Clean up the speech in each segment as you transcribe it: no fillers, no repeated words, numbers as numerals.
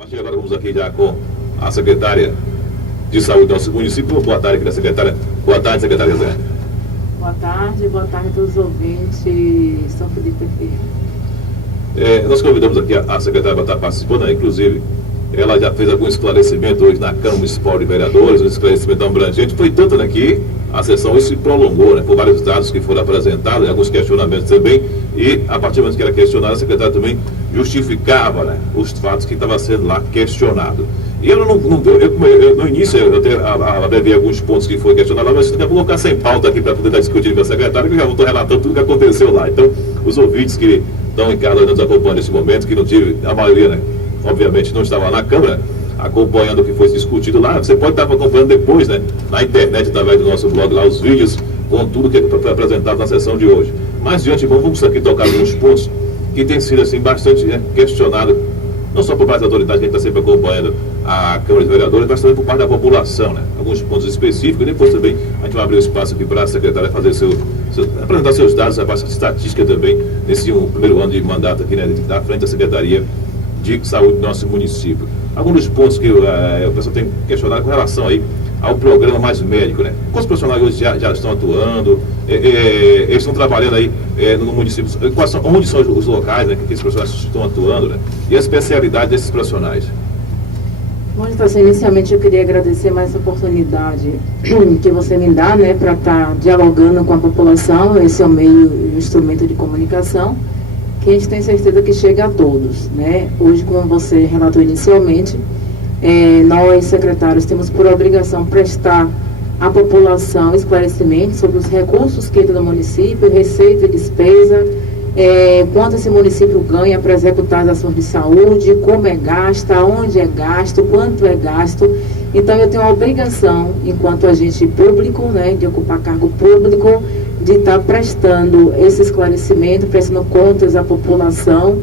partir de agora vamos aqui já com a secretária de saúde do nosso município. Boa tarde, querida secretária. Boa tarde, secretária Zé. Boa tarde a todos os ouvintes São Felipe FM. Nós convidamos aqui a secretária para estar participando, né? Inclusive, ela já fez algum esclarecimento hoje na Câmara Municipal de Vereadores, um esclarecimento abrangente. Foi tanto, né, que a sessão se prolongou, né, por vários dados que foram apresentados, alguns questionamentos também, e a partir do momento que era questionada, a secretária também justificava, né, os fatos que estavam sendo lá questionados. E eu no início eu até abreviei alguns pontos que foram questionados lá, mas daqui a pouco eu vou ficar sem pauta aqui para poder estar discutindo com a secretária, que eu já estou relatando tudo o que aconteceu lá. Então, os ouvintes que estão em casa nos acompanhando nesse momento, que não tive, a maioria, né, obviamente não estava na Câmara, acompanhando o que foi discutido lá, você pode estar acompanhando depois, né, na internet, através do nosso blog lá, os vídeos com tudo que foi apresentado na sessão de hoje. Mas, de antemão, vamos aqui tocar alguns pontos que têm sido, assim, bastante, né, questionados, não só por parte da autoridade, que a gente está sempre acompanhando a Câmara de Vereadores, mas também por parte da população, né, alguns pontos específicos, e depois também a gente vai abrir o espaço aqui para a secretária fazer apresentar seus dados, a parte de estatística também, nesse primeiro ano de mandato aqui, né, da frente da Secretaria de Saúde do nosso município. Alguns dos pontos que o pessoal tem questionado com relação aí ao programa Mais Médico, né? Quantos profissionais hoje já estão atuando? Eles estão trabalhando aí no município? Onde são os locais, né, que esses profissionais estão atuando, né? E a especialidade desses profissionais? Bom, então, inicialmente eu queria agradecer mais essa oportunidade que você me dá, né, para estar dialogando com a população. Esse é o meio e o instrumento de comunicação que a gente tem certeza que chega a todos, né? Hoje, como você relatou inicialmente, nós, secretários, temos por obrigação prestar à população esclarecimentos sobre os recursos que entram no município, receita e despesa, quanto esse município ganha para executar as ações de saúde, como é gasto, aonde é gasto, quanto é gasto. Então, eu tenho a obrigação, enquanto agente público, né, de ocupar cargo público, de estar prestando esse esclarecimento, prestando contas à população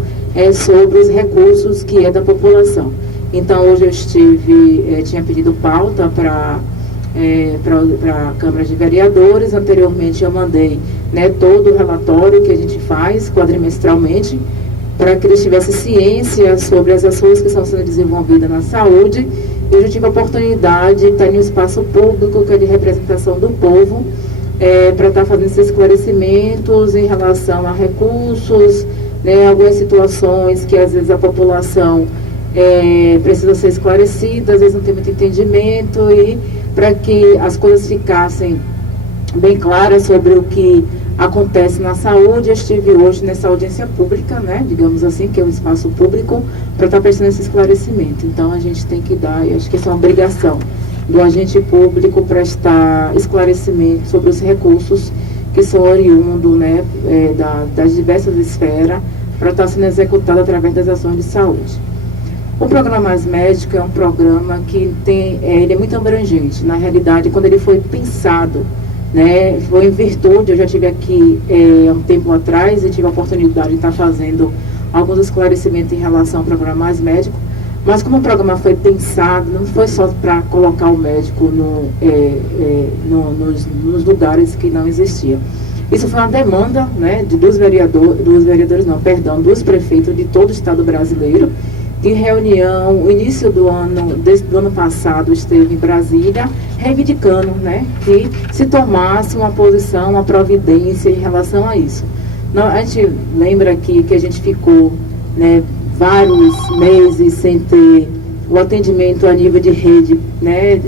sobre os recursos que é da população. Então, hoje eu tinha pedido pauta para a Câmara de Vereadores. Anteriormente eu mandei, né, todo o relatório que a gente faz quadrimestralmente, para que eles tivessem ciência sobre as ações que estão sendo desenvolvidas na saúde. Eu já tive a oportunidade de estar em um espaço público, que é de representação do povo, para estar fazendo esses esclarecimentos em relação a recursos, né, algumas situações que às vezes a população precisa ser esclarecida, às vezes não tem muito entendimento, e para que as coisas ficassem bem claras sobre o que acontece na saúde. Eu estive hoje nessa audiência pública, né, digamos assim, que é um espaço público, para estar prestando esse esclarecimento. Então a gente tem que dar, eu acho que isso é uma obrigação do agente público, prestar esclarecimento sobre os recursos que são oriundos, né, das diversas esferas, para estar sendo executado através das ações de saúde. O programa Mais Médico é um programa que ele é muito abrangente. Na realidade, quando ele foi pensado, né, foi em virtude, eu já estive aqui há um tempo atrás e tive a oportunidade de estar fazendo alguns esclarecimentos em relação ao programa Mais Médico, mas como o programa foi pensado, não foi só para colocar o médico nos lugares que não existiam. Isso foi uma demanda, né, dos prefeitos de todo o estado brasileiro, que em reunião, o início do ano passado, esteve em Brasília, reivindicando, né, que se tomasse uma posição, uma providência em relação a isso. A gente lembra aqui que a gente ficou, né, vários meses sem ter o atendimento a nível de rede, né,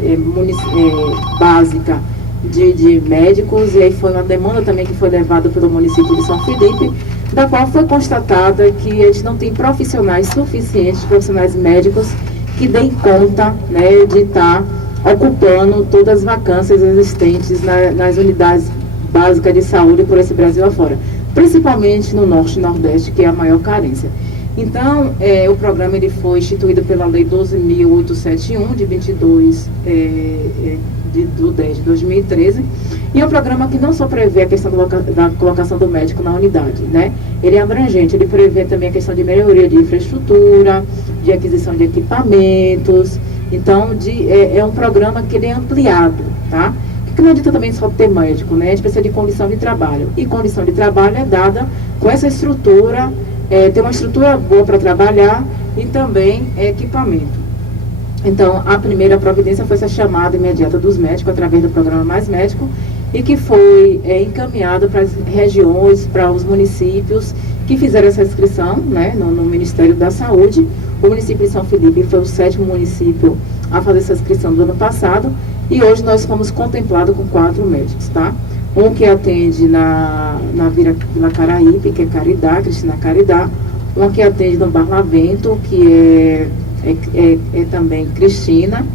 básica de médicos, e aí foi uma demanda também que foi levada pelo município de São Felipe, da qual foi constatada que a gente não tem profissionais suficientes, profissionais médicos, que deem conta, né, de estar ocupando todas as vacâncias existentes nas unidades básicas de saúde por esse Brasil afora, principalmente no Norte e Nordeste, que é a maior carência. Então, o programa ele foi instituído pela Lei 12.871, de 22 de 10 de 2013, e é um programa que não só prevê a questão da colocação do médico na unidade, né? Ele é abrangente, ele prevê também a questão de melhoria de infraestrutura, de aquisição de equipamentos. Então, é um programa que ele é ampliado, tá? Que não adianta também só ter médico, né? A gente precisa de condição de trabalho, e condição de trabalho é dada com essa estrutura, ter uma estrutura boa para trabalhar e também equipamento. Então, a primeira providência foi essa chamada imediata dos médicos através do programa Mais Médico e que foi encaminhado para as regiões, para os municípios que fizeram essa inscrição, né, no Ministério da Saúde. O município de São Felipe foi o 7º município a fazer essa inscrição do ano passado e hoje nós fomos contemplados com 4 médicos, tá? Um que atende na Vila Caraíbe, que é Caridá, Cristina Caridá. Um que atende no Barlavento, que é também Cristina.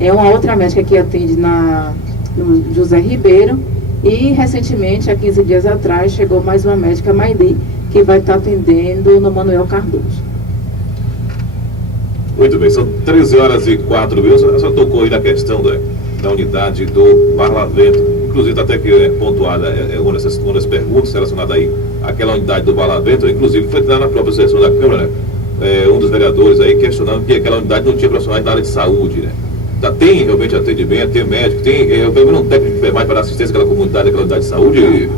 É uma outra médica que atende no José Ribeiro. E recentemente, há 15 dias atrás, chegou mais uma médica, Maili, que vai estar atendendo no Manuel Cardoso. Muito bem, são 13h04. A senhora tocou aí na questão da unidade do Barlavento. Inclusive, até que é pontuada uma das perguntas relacionadas aí àquela unidade do Barlavento, inclusive foi na própria sessão da Câmara, né? Um dos vereadores aí questionando que aquela unidade não tinha profissionais da área de saúde, né? Tem realmente atendimento, tem médico, tem um técnico de enfermagem para dar assistência àquela comunidade, àquela unidade de saúde?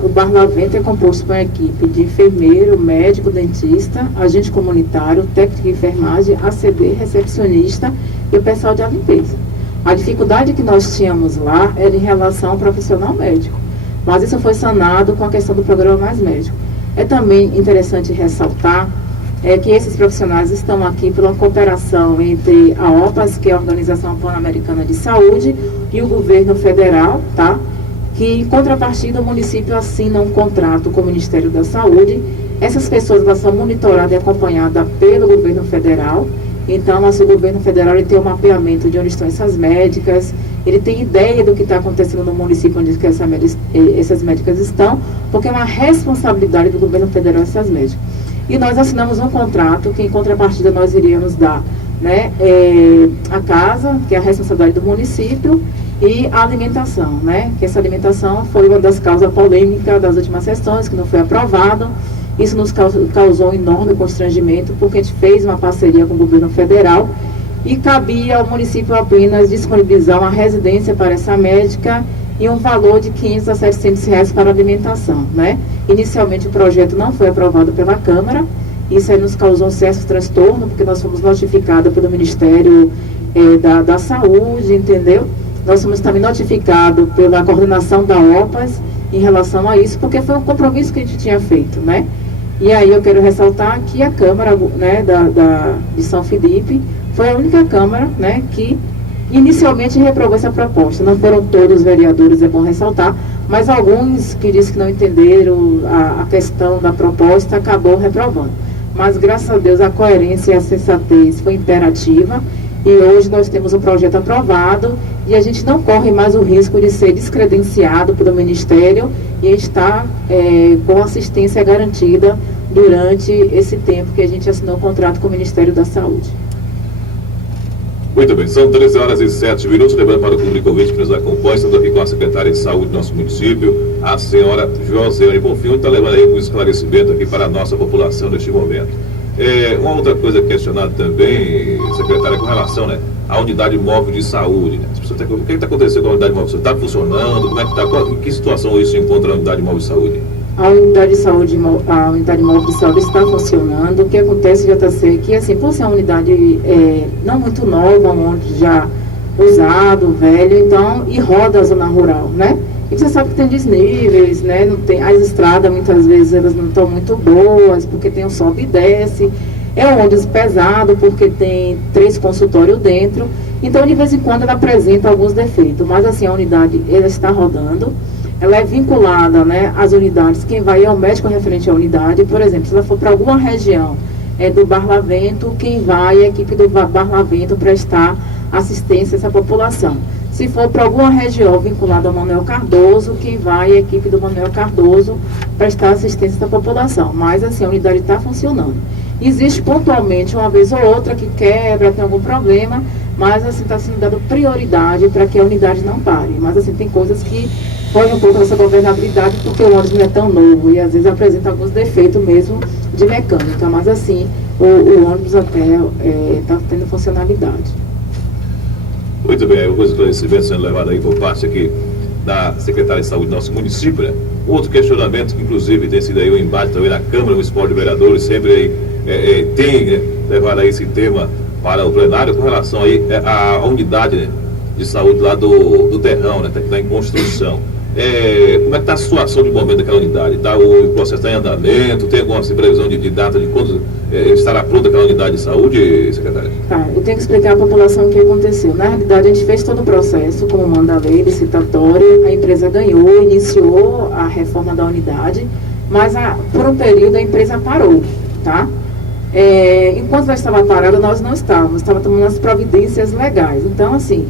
O Barlavento é composto por uma equipe de enfermeiro, médico, dentista, agente comunitário, técnico de enfermagem, ACD, recepcionista e o pessoal de limpeza. A dificuldade que nós tínhamos lá era em relação ao profissional médico, mas isso foi sanado com a questão do programa Mais Médico. É também interessante ressaltar que esses profissionais estão aqui pela cooperação entre a OPAS, que é a Organização Pan-Americana de Saúde, e o governo federal, tá? Que em contrapartida o município assina um contrato com o Ministério da Saúde. Essas pessoas elas são monitoradas e acompanhadas pelo governo federal. Então, nosso governo federal ele tem um mapeamento de onde estão essas médicas, ele tem ideia do que está acontecendo no município onde essas médicas estão, porque é uma responsabilidade do governo federal essas médicas. E nós assinamos um contrato que, em contrapartida, nós iríamos dar, né, a casa, que é a responsabilidade do município, e a alimentação, né, que essa alimentação foi uma das causas polêmicas das últimas sessões, que não foi aprovado. Isso nos causou um enorme constrangimento, porque a gente fez uma parceria com o governo federal e cabia ao município apenas disponibilizar uma residência para essa médica e um valor de R$500 a R$700 para alimentação, né? Inicialmente o projeto não foi aprovado pela Câmara, isso aí nos causou um certo transtorno, porque nós fomos notificados pelo Ministério da Saúde, entendeu? Nós fomos também notificados pela coordenação da OPAS em relação a isso, porque foi um compromisso que a gente tinha feito, né? E aí eu quero ressaltar que a Câmara, né, de São Felipe foi a única Câmara, né, que inicialmente reprovou essa proposta. Não foram todos os vereadores, é bom ressaltar, mas alguns que dizem que não entenderam a questão da proposta acabou reprovando. Mas graças a Deus a coerência e a sensatez foi imperativa e hoje nós temos um projeto aprovado e a gente não corre mais o risco de ser descredenciado pelo Ministério e estar com assistência garantida durante esse tempo que a gente assinou o contrato com o Ministério da Saúde. Muito bem, são 13h07. Lembrando para o público ouvinte que nos acompanha, estamos aqui com a secretária de Saúde do nosso município, a senhora Josiane Bonfim, que está levando aí um esclarecimento aqui para a nossa população neste momento. Uma outra coisa questionada também, secretária, com relação, né, à unidade móvel de saúde. Né? O que está acontecendo com a unidade móvel de saúde? Está funcionando? Como é que está? Em que situação isso encontra a unidade móvel de saúde? A unidade móvel de saúde está funcionando. O que acontece, JC, é que, assim, por ser uma unidade não muito nova, onde já usado, velho, então, e roda a zona rural, né? E você sabe que tem desníveis, né? Não tem, as estradas, muitas vezes, elas não estão muito boas, porque tem um sobe e desce. É um ônibus pesado, porque tem 3 consultórios dentro. Então, de vez em quando, ela apresenta alguns defeitos. Mas, assim, a unidade, ela está rodando. Ela é vinculada, né, às unidades. Quem vai é o médico referente à unidade. Por exemplo, se ela for para alguma região do Barlavento, quem vai é a equipe do Barlavento prestar assistência a essa população. Se for para alguma região vinculada ao Manuel Cardoso, quem vai é a equipe do Manuel Cardoso prestar assistência a essa população. Mas, assim, a unidade está funcionando. Existe pontualmente, uma vez ou outra, que quebra, tem algum problema, mas, assim, está sendo dado prioridade para que a unidade não pare. Mas, assim, tem coisas que fogem um pouco dessa governabilidade, porque o ônibus não é tão novo e, às vezes, apresenta alguns defeitos mesmo de mecânica. Mas, assim, o ônibus até está tendo funcionalidade. Muito bem, alguns esclarecimentos sendo levados aí por parte aqui da secretária de Saúde do nosso município, né? Outro questionamento, que inclusive tem sido aí um embate também na Câmara Municipal de Vereadores, sempre aí tem, né, levado aí esse tema para o plenário com relação aí à unidade, né, de saúde lá do Terrão, né, que está em construção. Como é que está a situação de momento daquela unidade? O processo está em andamento? Tem alguma previsão de data de quando estará pronta aquela unidade de saúde, secretária? Tá, eu tenho que explicar à população o que aconteceu. Na realidade, a gente fez todo o processo, como manda a lei, licitatória, a empresa ganhou, iniciou a reforma da unidade, mas por um período a empresa parou, tá? Enquanto nós estávamos parados, nós não estávamos tomando as providências legais. Então, assim,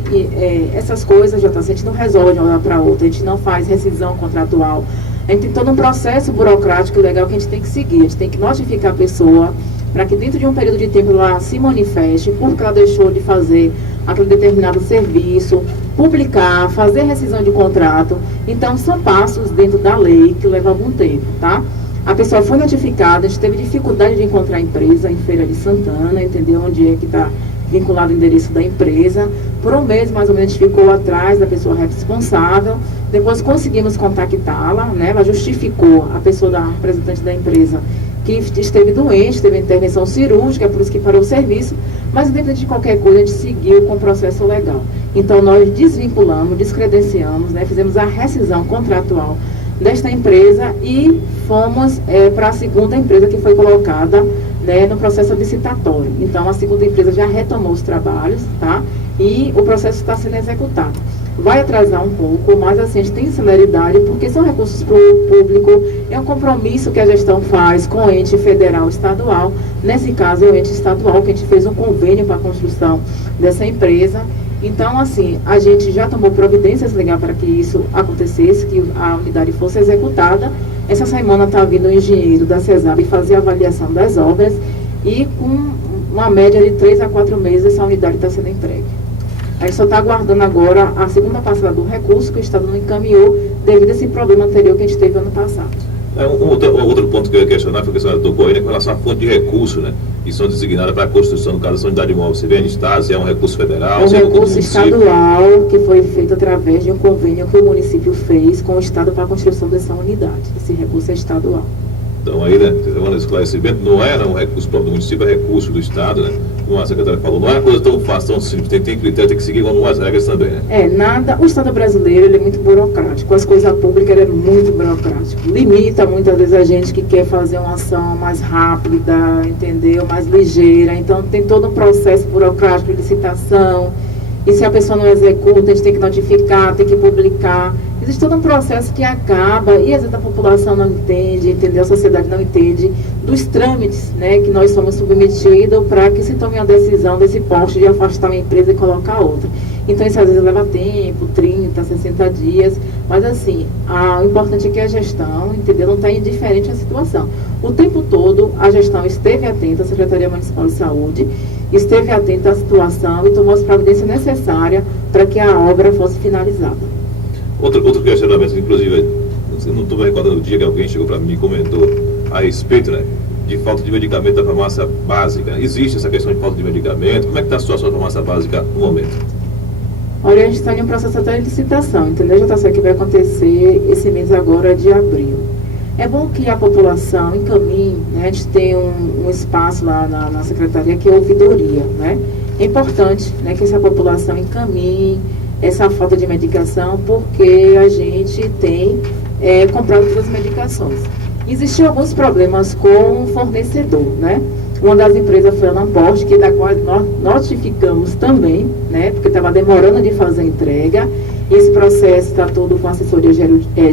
essas coisas já estão, a gente não resolve de uma hora para outra, a gente não faz rescisão contratual, a gente tem todo um processo burocrático e legal que a gente tem que seguir, a gente tem que notificar a pessoa para que dentro de um período de tempo ela se manifeste porque ela deixou de fazer aquele determinado serviço, publicar, fazer rescisão de contrato. Então, são passos dentro da lei que levam algum tempo, tá? A pessoa foi notificada, a gente teve dificuldade de encontrar a empresa em Feira de Santana, entendeu? Onde é que está vinculado o endereço da empresa. Por um mês, mais ou menos, a gente ficou atrás da pessoa responsável. Depois conseguimos contactá-la, né? Ela justificou, a pessoa da representante da empresa, que esteve doente, teve intervenção cirúrgica, é por isso que parou o serviço. Mas, independente de qualquer coisa, a gente seguiu com o processo legal. Então, nós desvinculamos, descredenciamos, né? Fizemos a rescisão contratual desta empresa e fomos para a segunda empresa que foi colocada, né, no processo licitatório. Então, a segunda empresa já retomou os trabalhos, tá? E o processo está sendo executado. Vai atrasar um pouco, mas assim, a gente tem celeridade, porque são recursos para o público, é um compromisso que a gestão faz com o ente federal e estadual. Nesse caso, é o ente estadual, que a gente fez um convênio para a construção dessa empresa. Então, assim, a gente já tomou providências legais para que isso acontecesse, que a unidade fosse executada. Essa semana está vindo o engenheiro da CESAB fazer a avaliação das obras e com uma média de 3 a 4 meses essa unidade está sendo entregue. A gente só está aguardando agora a segunda parcela do recurso que o Estado não encaminhou devido a esse problema anterior que a gente teve ano passado. Outro ponto que eu ia questionar foi que a senhora tocou aí, né, com relação à fonte de recurso, né, que são designadas para a construção, no caso, dessa unidade móvel. Se vem de Estado, se é um recurso federal, é um se é recurso estadual que foi feito através de um convênio que o município fez com o Estado para a construção dessa unidade. Esse recurso é estadual. Então aí, né, levando esse esclarecimento, não é um recurso próprio do município, é recurso do Estado, né? Como a secretária falou, não é uma coisa tão fácil, tão simples, tem critério, tem que seguir algumas regras também, né? O Estado brasileiro, ele é muito burocrático, as coisas públicas, ele é muito burocrático, limita muitas vezes a gente que quer fazer uma ação mais rápida, entendeu, mais ligeira, então tem todo um processo burocrático de licitação, e se a pessoa não executa, a gente tem que notificar, tem que publicar. Existe todo um processo que acaba, e às vezes a população não entende, entendeu? A sociedade não entende dos trâmites, né, que nós somos submetidos para que se tome a decisão desse poste de afastar uma empresa e colocar outra. Então isso às vezes leva tempo, 30, 60 dias, mas assim, o importante é que a gestão, entendeu, não está indiferente à situação. O tempo todo a gestão esteve atenta, a Secretaria Municipal de Saúde, esteve atenta à situação e tomou as providências necessárias para que a obra fosse finalizada. Outro questionamento, inclusive, eu não estou me recordando do dia que alguém chegou para mim e comentou a respeito, né, de falta de medicamento da farmácia básica. Existe essa questão de falta de medicamento? Como é que está a situação da farmácia básica no momento? Olha, a gente está em um processo até de licitação, entendeu? Já está sabendo que vai acontecer esse mês agora de abril. É bom que a população encaminhe, né? A gente tem um espaço lá na secretaria que é ouvidoria, né? É importante, né, que essa população encaminhe essa falta de medicação, porque a gente tem comprado todas as medicações. Existiam alguns problemas com o fornecedor, né? Uma das empresas foi a Lamporte, da qual nós notificamos também, né? Porque estava demorando de fazer a entrega. Esse processo está todo com a assessoria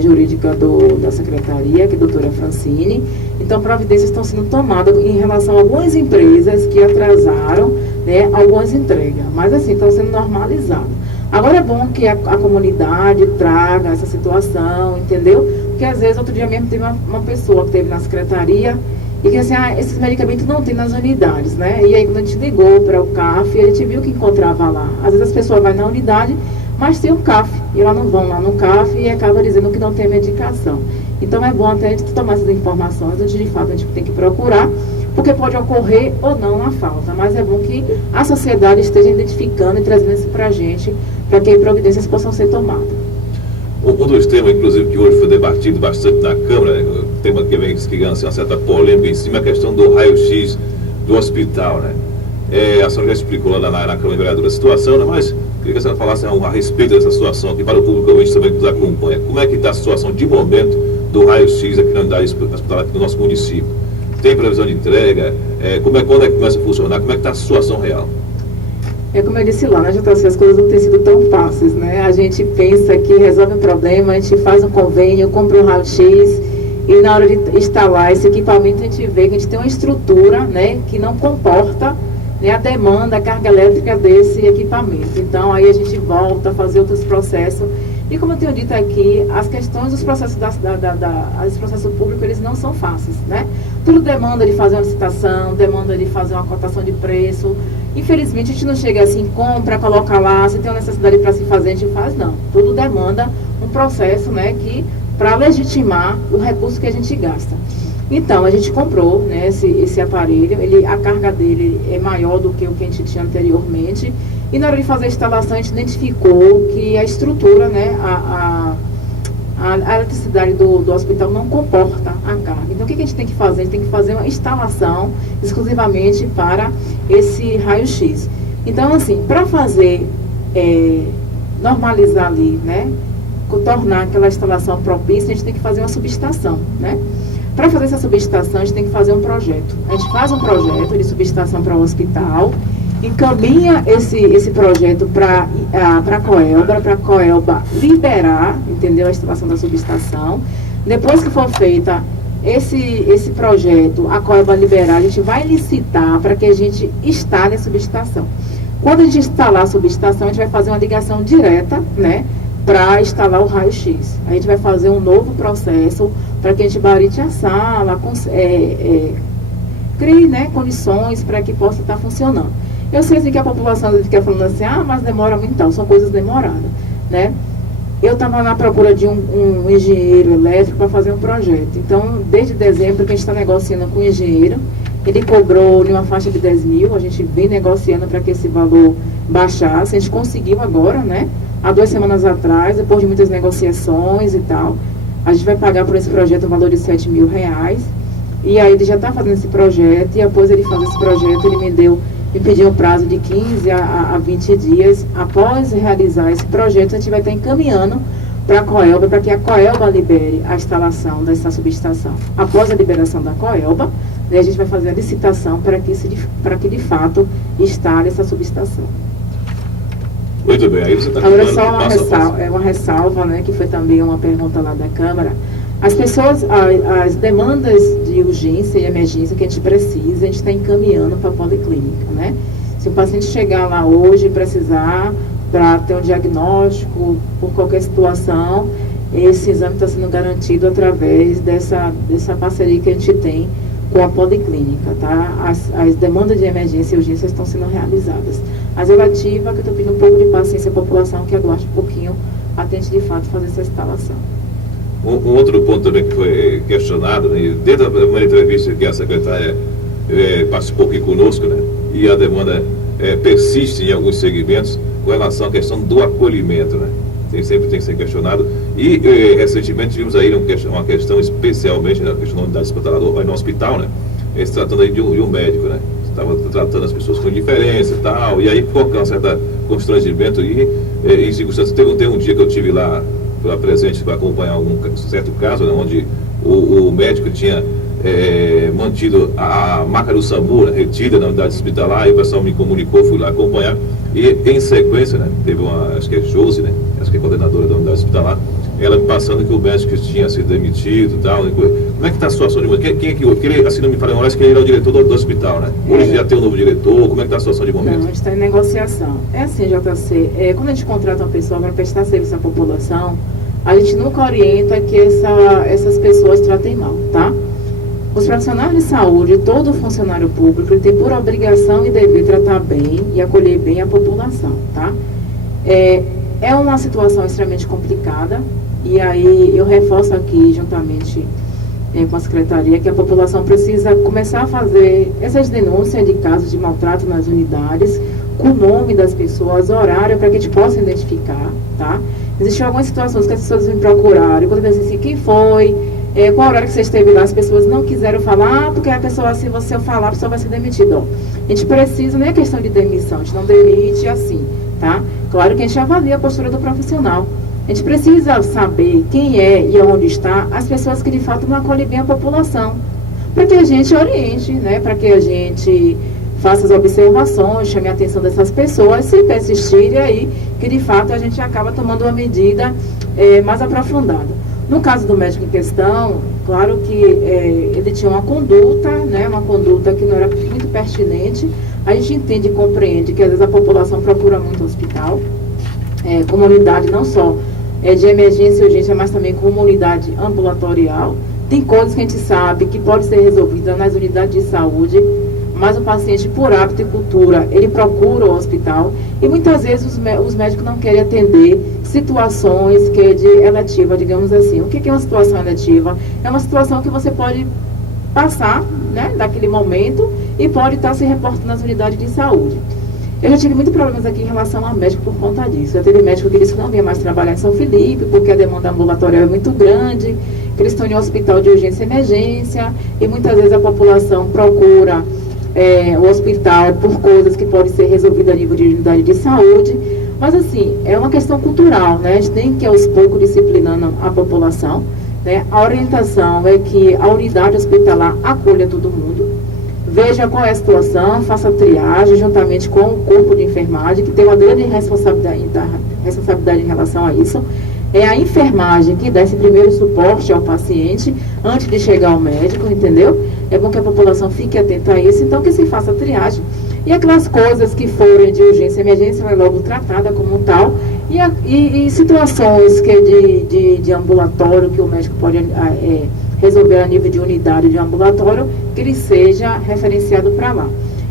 jurídica da secretaria, que é a doutora Francine. Então, providências estão sendo tomadas em relação a algumas empresas que atrasaram, né, algumas entregas. Mas, assim, estão sendo normalizadas. Agora é bom que a comunidade traga essa situação, entendeu? Porque às vezes, outro dia mesmo, teve uma pessoa que esteve na secretaria e que assim, esses medicamentos não tem nas unidades, né? E aí quando a gente ligou para o CAF, a gente viu que encontrava lá. Às vezes as pessoas vão na unidade, mas tem um CAF, e elas não vão lá no CAF e acaba dizendo que não tem medicação. Então é bom até a gente tomar essas informações, antes de fato a gente tem que procurar, porque pode ocorrer ou não a falta, mas é bom que a sociedade esteja identificando e trazendo isso para a gente, para que providências possam ser tomadas. Um dos temas, inclusive, que hoje foi debatido bastante na Câmara, tema que vem ganhando uma certa polêmica em cima, é a questão do raio-x do hospital, né? A senhora já explicou lá na Câmara de Vereadores a situação, né? Mas queria que a senhora falasse a respeito dessa situação aqui para o público ouvinte também que nos acompanha. Como é que está a situação de momento do raio-x aqui na unidade hospitalar do nosso município? Tem previsão de entrega? Quando é que começa a funcionar? Como é que está a situação real? Como eu disse lá, na JC as coisas não têm sido tão fáceis, né? A gente pensa que resolve um problema, a gente faz um convênio, compra um raio-x e na hora de instalar esse equipamento a gente vê que a gente tem uma estrutura, né, que não comporta, né, a demanda, a carga elétrica desse equipamento. Então aí a gente volta a fazer outros processos. E como eu tenho dito aqui, as questões dos processos esse processo público, eles não são fáceis, né? Tudo demanda de fazer uma licitação, demanda de fazer uma cotação de preço. Infelizmente, a gente não chega assim, compra, coloca lá, se tem uma necessidade para se fazer, a gente faz, não. Tudo demanda um processo, né, que para legitimar o recurso que a gente gasta. Então, a gente comprou, né, esse aparelho, a carga dele é maior do que o que a gente tinha anteriormente. E na hora de fazer a instalação, a gente identificou que a estrutura, né, a eletricidade do hospital não comporta a carga. Então, o que a gente tem que fazer? A gente tem que fazer uma instalação exclusivamente para esse raio-x. Então, assim, para fazer, normalizar ali, né, tornar aquela instalação propícia, a gente tem que fazer uma subestação, né? Para fazer essa subestação, a gente tem que fazer um projeto. A gente faz um projeto de subestação para o hospital, encaminha esse projeto para a Coelba liberar, entendeu, a instalação da subestação. Depois que for feita esse projeto, a Coelba liberar, a gente vai licitar para que a gente instale a subestação. Quando a gente instalar a subestação, a gente vai fazer uma ligação direta, né, para instalar o raio-x. A gente vai fazer um novo processo para que a gente barite a sala, crie, né, condições para que possa estar funcionando. Eu sei assim, que a população fica falando assim, mas demora muito, então, são coisas demoradas, né? Eu estava na procura de um engenheiro elétrico para fazer um projeto. Então, desde dezembro que a gente está negociando com o engenheiro, ele cobrou em uma faixa de 10 mil, a gente vem negociando para que esse valor baixasse. A gente conseguiu agora, né? Há 2 semanas atrás, depois de muitas negociações e tal, a gente vai pagar por esse projeto um valor de 7 mil reais. E aí ele já está fazendo esse projeto, e após ele fazer esse projeto, ele me pediu um prazo de 15 a 20 dias. Após realizar esse projeto, a gente vai estar encaminhando para a Coelba, para que a Coelba libere a instalação dessa subestação. Após a liberação da Coelba, né, a gente vai fazer a licitação para que de fato instale essa subestação. Muito bem, aí você está agora só uma ressalva, né, que foi também uma pergunta lá da Câmara. As pessoas, as demandas de urgência e emergência que a gente precisa, a gente está encaminhando para a policlínica, né? Se o paciente chegar lá hoje e precisar para ter um diagnóstico por qualquer situação, esse exame está sendo garantido através dessa parceria que a gente tem com a policlínica, tá? As demandas de emergência e urgência estão sendo realizadas. As relativas, que eu estou pedindo um pouco de paciência à população, que aguarde um pouquinho, atente de fato fazer essa instalação. Um outro ponto também que foi questionado, né, desde a primeira entrevista que a secretária participou aqui conosco, né, e a demanda persiste em alguns segmentos com relação à questão do acolhimento, né, sempre tem que ser questionado. E recentemente tivemos aí uma questão especialmente na questão da unidade hospitalar, no hospital, né, se tratando aí de um médico, né, estava tratando as pessoas com indiferença e tal, e aí ficou um certo constrangimento e em circunstâncias. Teve um dia que eu tive lá presente para acompanhar algum certo caso, né, onde o médico tinha mantido a marca do SAMU, né, retida na unidade hospitalar, e o pessoal me comunicou, fui lá acompanhar, e em sequência, né, teve acho que é Josi, né, acho que é coordenadora da unidade hospitalar, ela me passando que o médico tinha sido demitido e tal. Como é que está a situação de momento? Quem é que ele, assim, não me fala, parece que ele era o diretor do hospital, né? Hoje já tem um novo diretor, como é que está a situação de momento? Não, a gente está em negociação. É assim, JC, quando a gente contrata uma pessoa para prestar serviço à população, a gente nunca orienta que essas pessoas tratem mal, tá? Os profissionais de saúde, todo funcionário público, ele tem por obrigação e dever tratar bem e acolher bem a população, tá? É uma situação extremamente complicada, e aí eu reforço aqui, juntamente com a Secretaria, que a população precisa começar a fazer essas denúncias de casos de maltrato nas unidades, com o nome das pessoas, horário, para que a gente possa identificar, tá? Existem algumas situações que as pessoas me procuraram, e quando eu disse assim, quem foi, Qual horário que você esteve lá, as pessoas não quiseram falar, porque a pessoa, se você falar, a pessoa vai ser demitida. Ó, a gente precisa, não é questão de demissão, a gente não demite assim, tá? Claro que a gente avalia a postura do profissional. A gente precisa saber quem é e onde está as pessoas que de fato não acolhem bem a população, para que a gente oriente, né? Para que a gente faça as observações, chame a atenção dessas pessoas, se persistirem aí, que de fato a gente acaba tomando uma medida mais aprofundada. No caso do médico em questão, claro que ele tinha uma conduta, né, uma conduta que não era muito pertinente. A gente entende e compreende que às vezes a população procura muito o hospital, comunidade não só de emergência e urgência, mas também comunidade ambulatorial. Tem coisas que a gente sabe que pode ser resolvida nas unidades de saúde, mas o paciente, por hábito e cultura, ele procura o hospital e muitas vezes os médicos não querem atender situações que é de eletiva, digamos assim. O que é uma situação eletiva? É uma situação que você pode passar, né, daquele momento e pode estar se reportando nas unidades de saúde. Eu já tive muitos problemas aqui em relação a médico por conta disso. Já teve médico que disse que não vinha mais trabalhar em São Felipe porque a demanda ambulatorial é muito grande, que eles estão em um hospital de urgência e emergência e muitas vezes a população procura o hospital por coisas que podem ser resolvidas a nível de unidade de saúde, mas assim, é uma questão cultural, né? A gente tem que aos poucos disciplinando a população, né? A orientação é que a unidade hospitalar acolha todo mundo, veja qual é a situação, faça a triagem juntamente com o corpo de enfermagem, que tem uma grande responsabilidade em relação a isso. É a enfermagem que dá esse primeiro suporte ao paciente antes de chegar ao médico, entendeu? É bom que a população fique atenta a isso, então que se faça a triagem. E aquelas coisas que forem de urgência e emergência vai logo tratada como tal. E situações que é de ambulatório, que o médico pode resolver a nível de unidade de ambulatório, que ele seja referenciado para lá.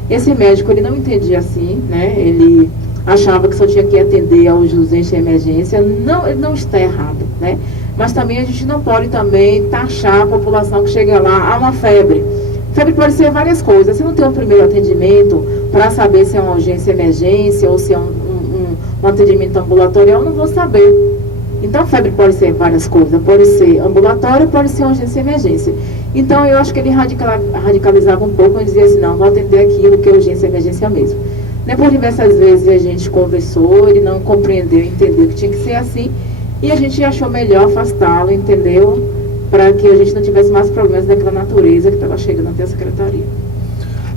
Esse médico, ele não entendia assim, né? Ele achava que só tinha que atender aos urgência e emergência. Não, ele não está errado, né? Mas também a gente não pode também taxar a população que chega lá a uma febre. Febre pode ser várias coisas. Se não tem um primeiro atendimento para saber se é uma urgência e emergência ou se é um atendimento ambulatorial, eu não vou saber. Então, febre pode ser várias coisas. Pode ser ambulatório, pode ser urgência e emergência. Então, eu acho que ele radicalizava um pouco e dizia assim, não, vou atender aquilo que é urgência e emergência mesmo. Por diversas vezes a gente conversou, ele não compreendeu, entendeu que tinha que ser assim, e a gente achou melhor afastá-lo, entendeu? Para que a gente não tivesse mais problemas daquela natureza que estava chegando até a secretaria.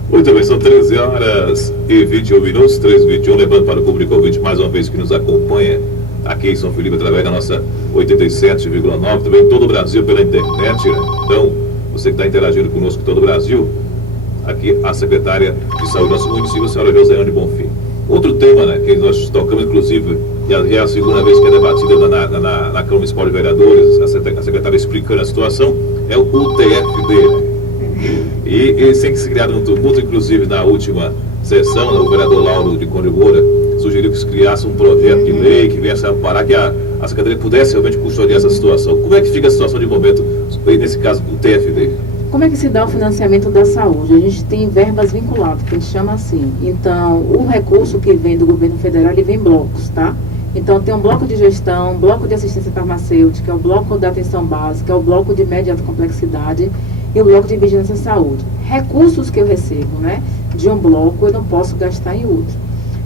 Muito bem, são 13 horas e 21 minutos, 13h21, lembrando para o público ouvinte mais uma vez que nos acompanha aqui em São Felipe através da nossa 87,9, também em todo o Brasil pela internet, né? Então, você que está interagindo conosco em todo o Brasil, aqui a secretária de Saúde do nosso município, a senhora Josiane Bonfim. Outro tema, né, que nós tocamos, inclusive, já é a segunda vez que é debatida na Câmara Municipal de Vereadores, a secretária explicando a situação, é o TFD. Né? E sem que se criado um tumulto, inclusive na última sessão, né, o vereador Lauro de Conde Moura sugeriu que se criasse um projeto de lei que viesse a amparar que a secretaria pudesse realmente custodiar essa situação. Como é que fica a situação de momento, nesse caso, do TFD? Como é que se dá o financiamento da saúde? A gente tem verbas vinculadas, que a gente chama assim. Então, o recurso que vem do governo federal, ele vem em blocos, tá? Então, tem um bloco de gestão, bloco de assistência farmacêutica, o bloco da atenção básica, o bloco de média e alta complexidade e o bloco de vigilância à saúde. Recursos que eu recebo, né, de um bloco, eu não posso gastar em outro.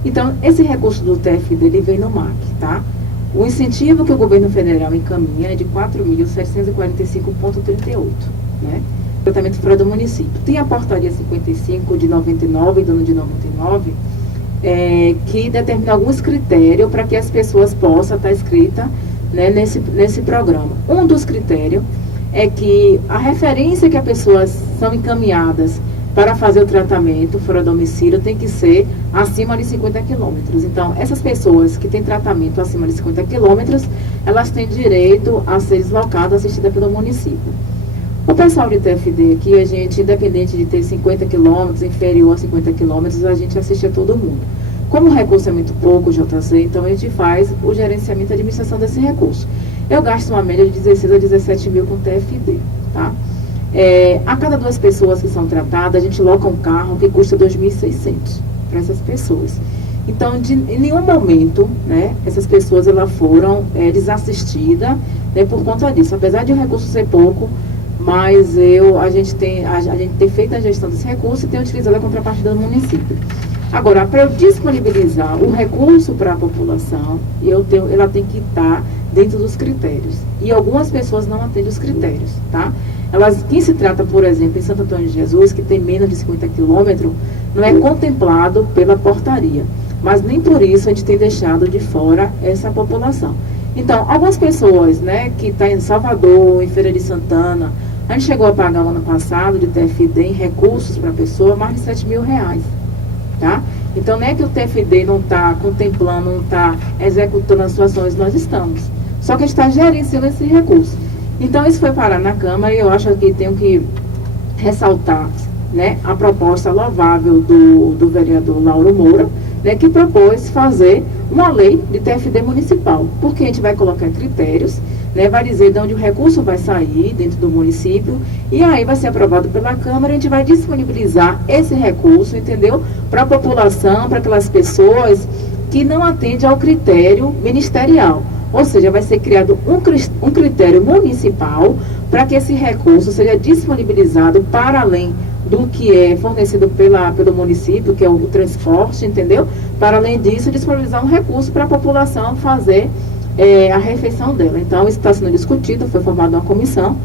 Então, esse recurso do TFD, ele vem no MAC, tá? O incentivo que o governo federal encaminha é de 4.745,38, né? Tratamento fora do município. Tem a portaria 55 de 99 e do ano de 99, que determina alguns critérios para que as pessoas possam estar inscritas, né, nesse programa. Um dos critérios é que a referência que as pessoas são encaminhadas para fazer o tratamento fora do domicílio tem que ser acima de 50 quilômetros. Então, essas pessoas que têm tratamento acima de 50 quilômetros, elas têm direito a ser deslocadas, assistidas pelo município. O pessoal de TFD aqui, a gente, independente de ter 50 quilômetros, inferior a 50 quilômetros, a gente assiste a todo mundo. Como o recurso é muito pouco, JC, então a gente faz o gerenciamento e administração desse recurso. Eu gasto uma média de 16 a 17 mil com TFD, tá? A cada 2 pessoas que são tratadas, a gente loca um carro que custa 2.600 para essas pessoas. Então, em nenhum momento, né, essas pessoas elas foram desassistidas, né, por conta disso. Apesar de o recurso ser pouco, mas a gente tem feito a gestão desse recurso e tem utilizado a contrapartida do município. Agora, para eu disponibilizar o recurso para a população, ela tem que estar dentro dos critérios. E algumas pessoas não atendem os critérios, tá? Quem se trata, por exemplo, em Santo Antônio de Jesus, que tem menos de 50 quilômetros, não é contemplado pela portaria. Mas nem por isso a gente tem deixado de fora essa população. Então, algumas pessoas, né, que estão em Salvador, em Feira de Santana, a gente chegou a pagar no ano passado de TFD em recursos para a pessoa mais de R$7.000, tá? Então, não é que o TFD não está contemplando, não está executando as suas ações, nós estamos. Só que a gente está gerenciando esse recurso. Então, isso foi parar na Câmara e eu acho que tenho que ressaltar, né, a proposta louvável do vereador Lauro Moura, né, que propôs fazer uma lei de TFD municipal, porque a gente vai colocar critérios, né, vai dizer de onde o recurso vai sair dentro do município, e aí vai ser aprovado pela Câmara, a gente vai disponibilizar esse recurso, entendeu? Para a população, para aquelas pessoas que não atendem ao critério ministerial. Ou seja, vai ser criado um critério municipal para que esse recurso seja disponibilizado para além do que é fornecido pelo município, que é o transporte, entendeu? Para além disso, disponibilizar um recurso para a população fazer a refeição dela. Então, isso está sendo discutido, foi formada uma comissão,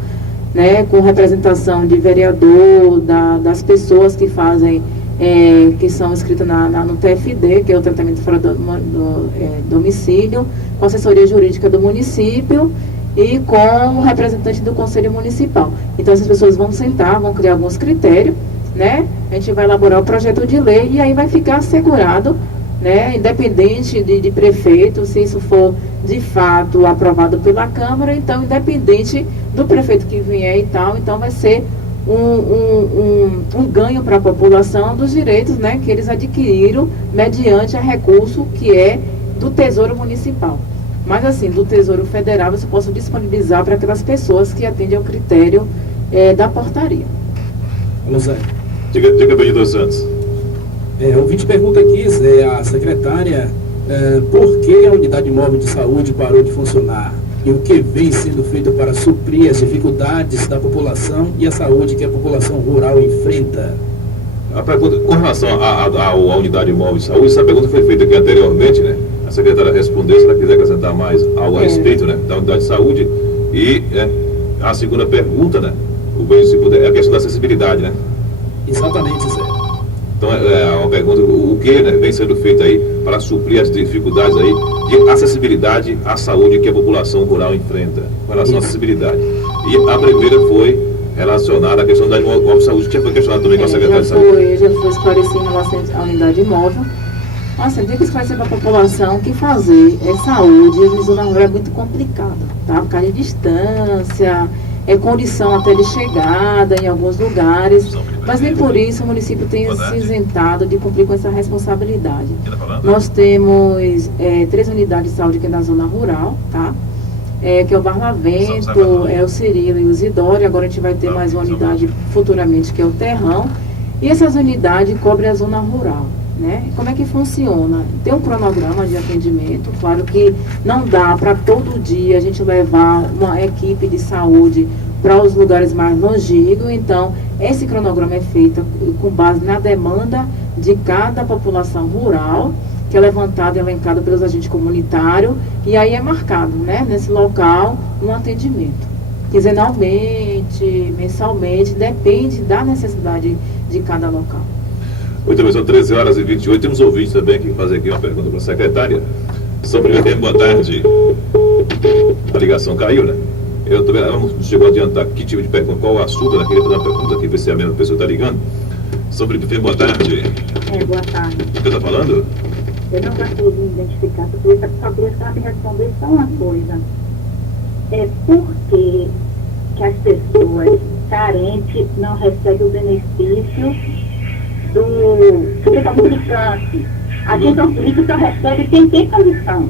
né, com representação de vereador, das pessoas que fazem, que são inscritas no TFD, que é o tratamento fora do domicílio, com assessoria jurídica do município e com o representante do Conselho Municipal. Então, essas pessoas vão sentar, vão criar alguns critérios, né? A gente vai elaborar o projeto de lei e aí vai ficar assegurado, né? Independente de prefeito, se isso for de fato aprovado pela Câmara, então, independente do prefeito que vier e tal, então vai ser um ganho para a população dos direitos, né, que eles adquiriram mediante a recurso que é do Tesouro Municipal. Mas assim, do Tesouro Federal você possa disponibilizar para aquelas pessoas que atendem ao critério da portaria. Vamos lá. Diga bem, dos Santos. O ouvinte pergunta aqui, Zé, a secretária, por que a unidade móvel de saúde parou de funcionar? E o que vem sendo feito para suprir as dificuldades da população e a saúde que a população rural enfrenta? A pergunta, com relação à unidade móvel de saúde, essa pergunta foi feita aqui anteriormente, né? A secretária respondeu, se ela quiser acrescentar mais algo a respeito, né, da unidade de saúde. E a segunda pergunta, né, é a questão da acessibilidade, né? Exatamente, Zé. Então, é uma pergunta, o que, né, vem sendo feito aí para suprir as dificuldades aí de acessibilidade à saúde que a população rural enfrenta, com relação à acessibilidade. E a primeira foi relacionada à questão da unidade móvel de saúde, que já foi questionada também com a secretária de saúde. Já foi esclarecido em relação à unidade móvel. Nossa, tem que esclarecer para a população que fazer saúde em zona rural é muito complicado, tá? Por causa de distância, condição até de chegada em alguns lugares, mas nem por isso o município tem se isentado de cumprir com essa responsabilidade. Nós temos 3 unidades de saúde aqui na zona rural, tá? Que é o Barlavento, o Cirilo e o Isidoro. Agora a gente vai ter mais uma unidade futuramente, que é o Terrão. E essas unidades cobrem a zona rural, né? Como é que funciona? Tem um cronograma de atendimento. Claro que não dá para todo dia a gente levar uma equipe de saúde para os lugares mais longínquos. Então, esse cronograma é feito com base na demanda de cada população rural, que é levantado e elencado pelos agentes comunitários, e aí é marcado, né, nesse local um atendimento. Quinzenalmente, mensalmente, depende da necessidade de cada local. Muito bem, são 13h28, temos ouvintes também que fazer aqui uma pergunta para a secretária. Sobre boa tarde. A ligação caiu, né? Eu também não chegou a adiantar que tipo de pergunta, qual o assunto, né? Queria fazer uma pergunta aqui, ver se é a mesma pessoa está ligando. Sobre boa tarde. Boa tarde. O que você está falando? Eu não consigo me identificar, só queria só me responder só uma coisa. Por que as pessoas carentes não recebem o benefício do câncer? Aqui em São Felipe só recebe quem tem condição.